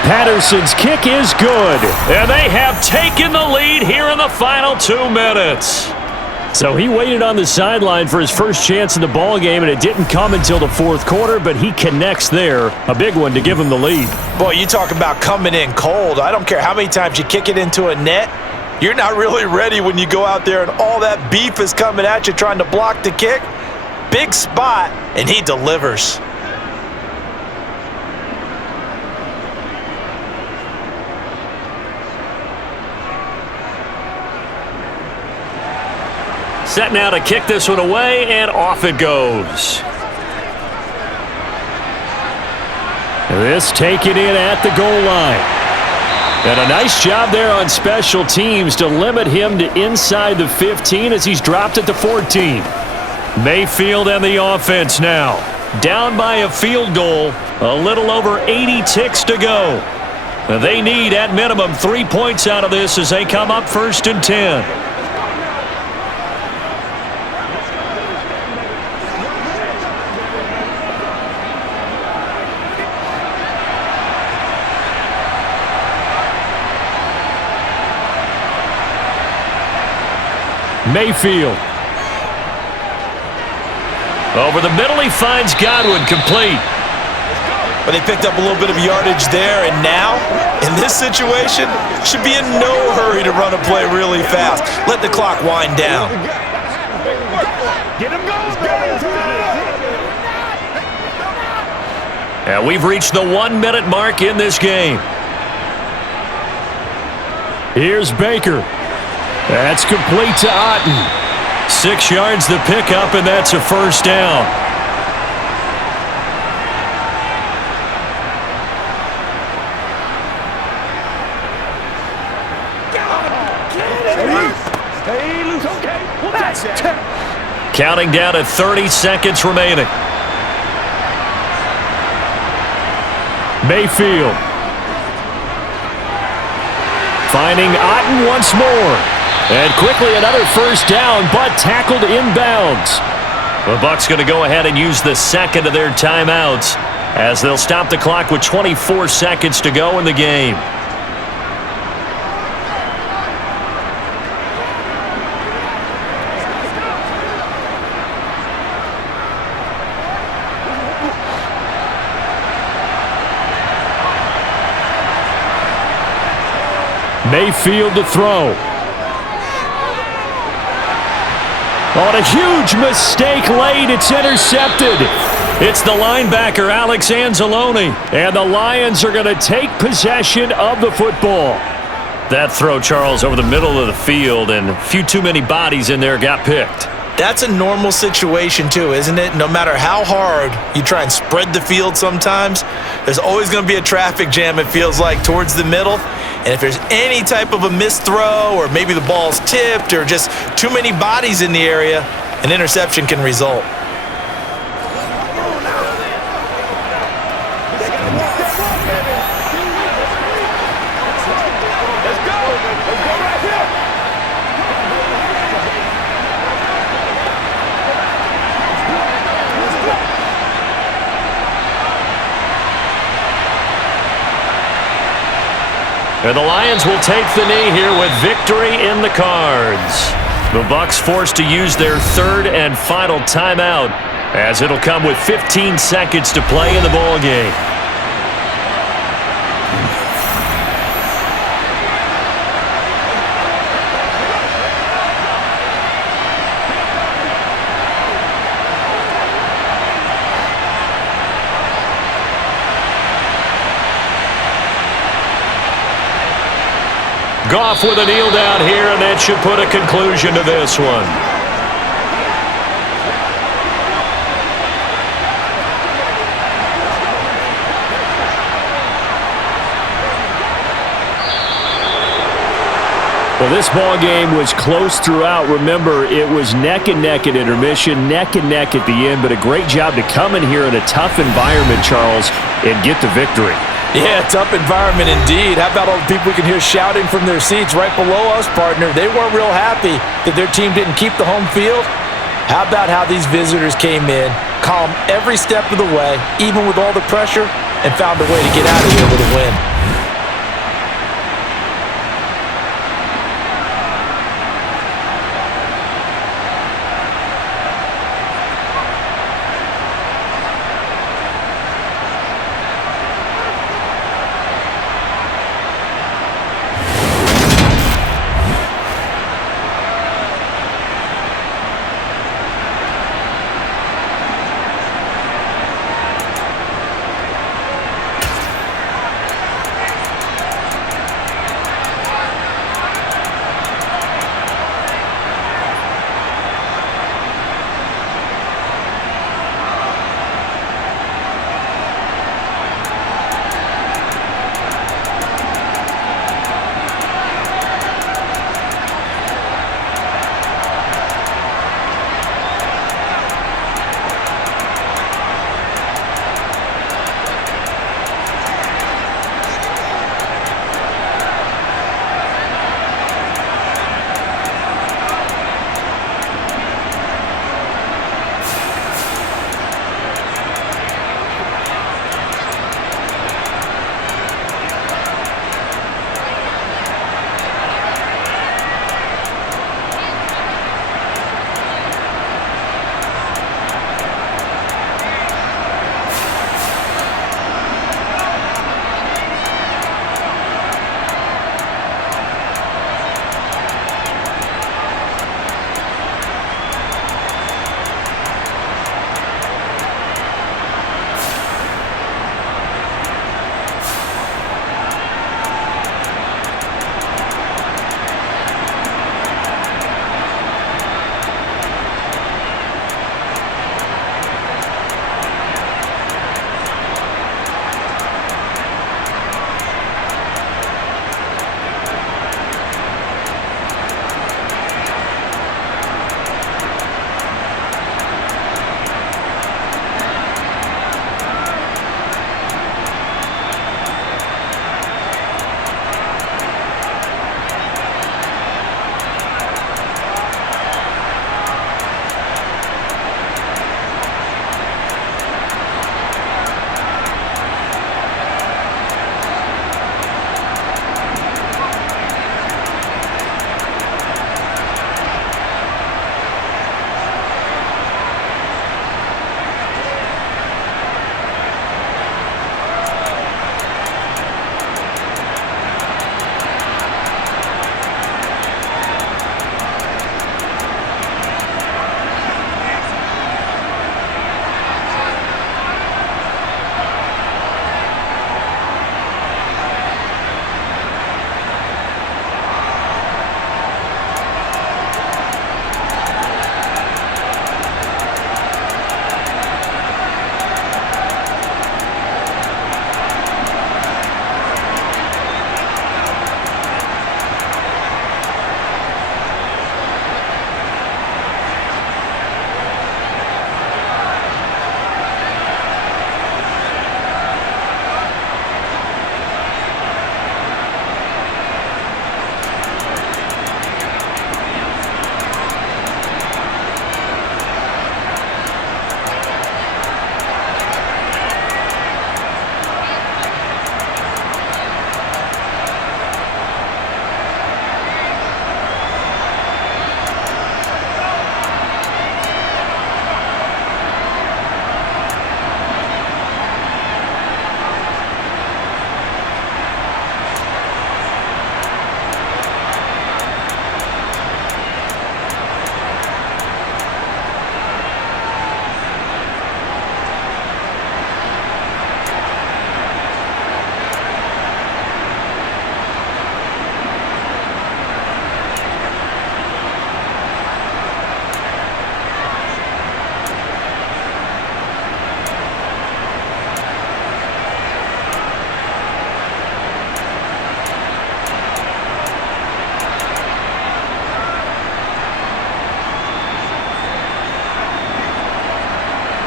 Patterson's kick is good, and they have taken the lead here in the final 2 minutes. So he waited on the sideline for his first chance in the ball game, and it didn't come until the 4th quarter, but he connects there. A big one to give him the lead. Boy, you talk about coming in cold. I don't care how many times you kick it into a net. You're not really ready when you go out there and all that beef is coming at you trying to block the kick. Big spot, and he delivers. Set now to kick this one away, and off it goes. This taken in at the goal line. And a nice job there on special teams to limit him to inside the 15 as he's dropped it to 14. Mayfield and the offense now. Down by a field goal. A little over 80 ticks to go. They need, at minimum, 3 points out of this as they come up 1st and 10. Mayfield. Over the middle, he finds Godwin, complete. But they picked up a little bit of yardage there, and now, in this situation, should be in no hurry to run a play really fast. Let the clock wind down. Get him going. And we've reached the 1 minute mark in this game. Here's Baker. That's complete to Otten. 6 yards the pickup, and that's a first down. Stay loose, okay? Well, that's it. Counting down at 30 seconds remaining. Mayfield. Finding Otten once more. And quickly another first down, but tackled inbounds. The Bucs going to go ahead and use the second of their timeouts as they'll stop the clock with 24 seconds to go in the game. Mayfield to throw. On a huge mistake late, it's intercepted. It's the linebacker, Alex Anzalone, and the Lions are going to take possession of the football. That throw, Charles, over the middle of the field, and a few too many bodies in there got picked. That's a normal situation too, isn't it? No matter how hard you try and spread the field sometimes, there's always going to be a traffic jam, it feels like, towards the middle. And if there's any type of a missed throw, or maybe the ball's tipped, or just too many bodies in the area, an interception can result. And the Lions will take the knee here with victory in the cards. The Bucs forced to use their third and final timeout as it'll come with 15 seconds to play in the ballgame. Goff with a kneel down here, and that should put a conclusion to this one. Well, this ball game was close throughout. Remember, it was neck and neck at intermission, neck and neck at the end, but a great job to come in here in a tough environment, Charles, and get the victory. Yeah, tough environment indeed. How about all the people we can hear shouting from their seats right below us, partner? They weren't real happy that their team didn't keep the home field. How about how these visitors came in, calm every step of the way, even with all the pressure, and found a way to get out of here with a win?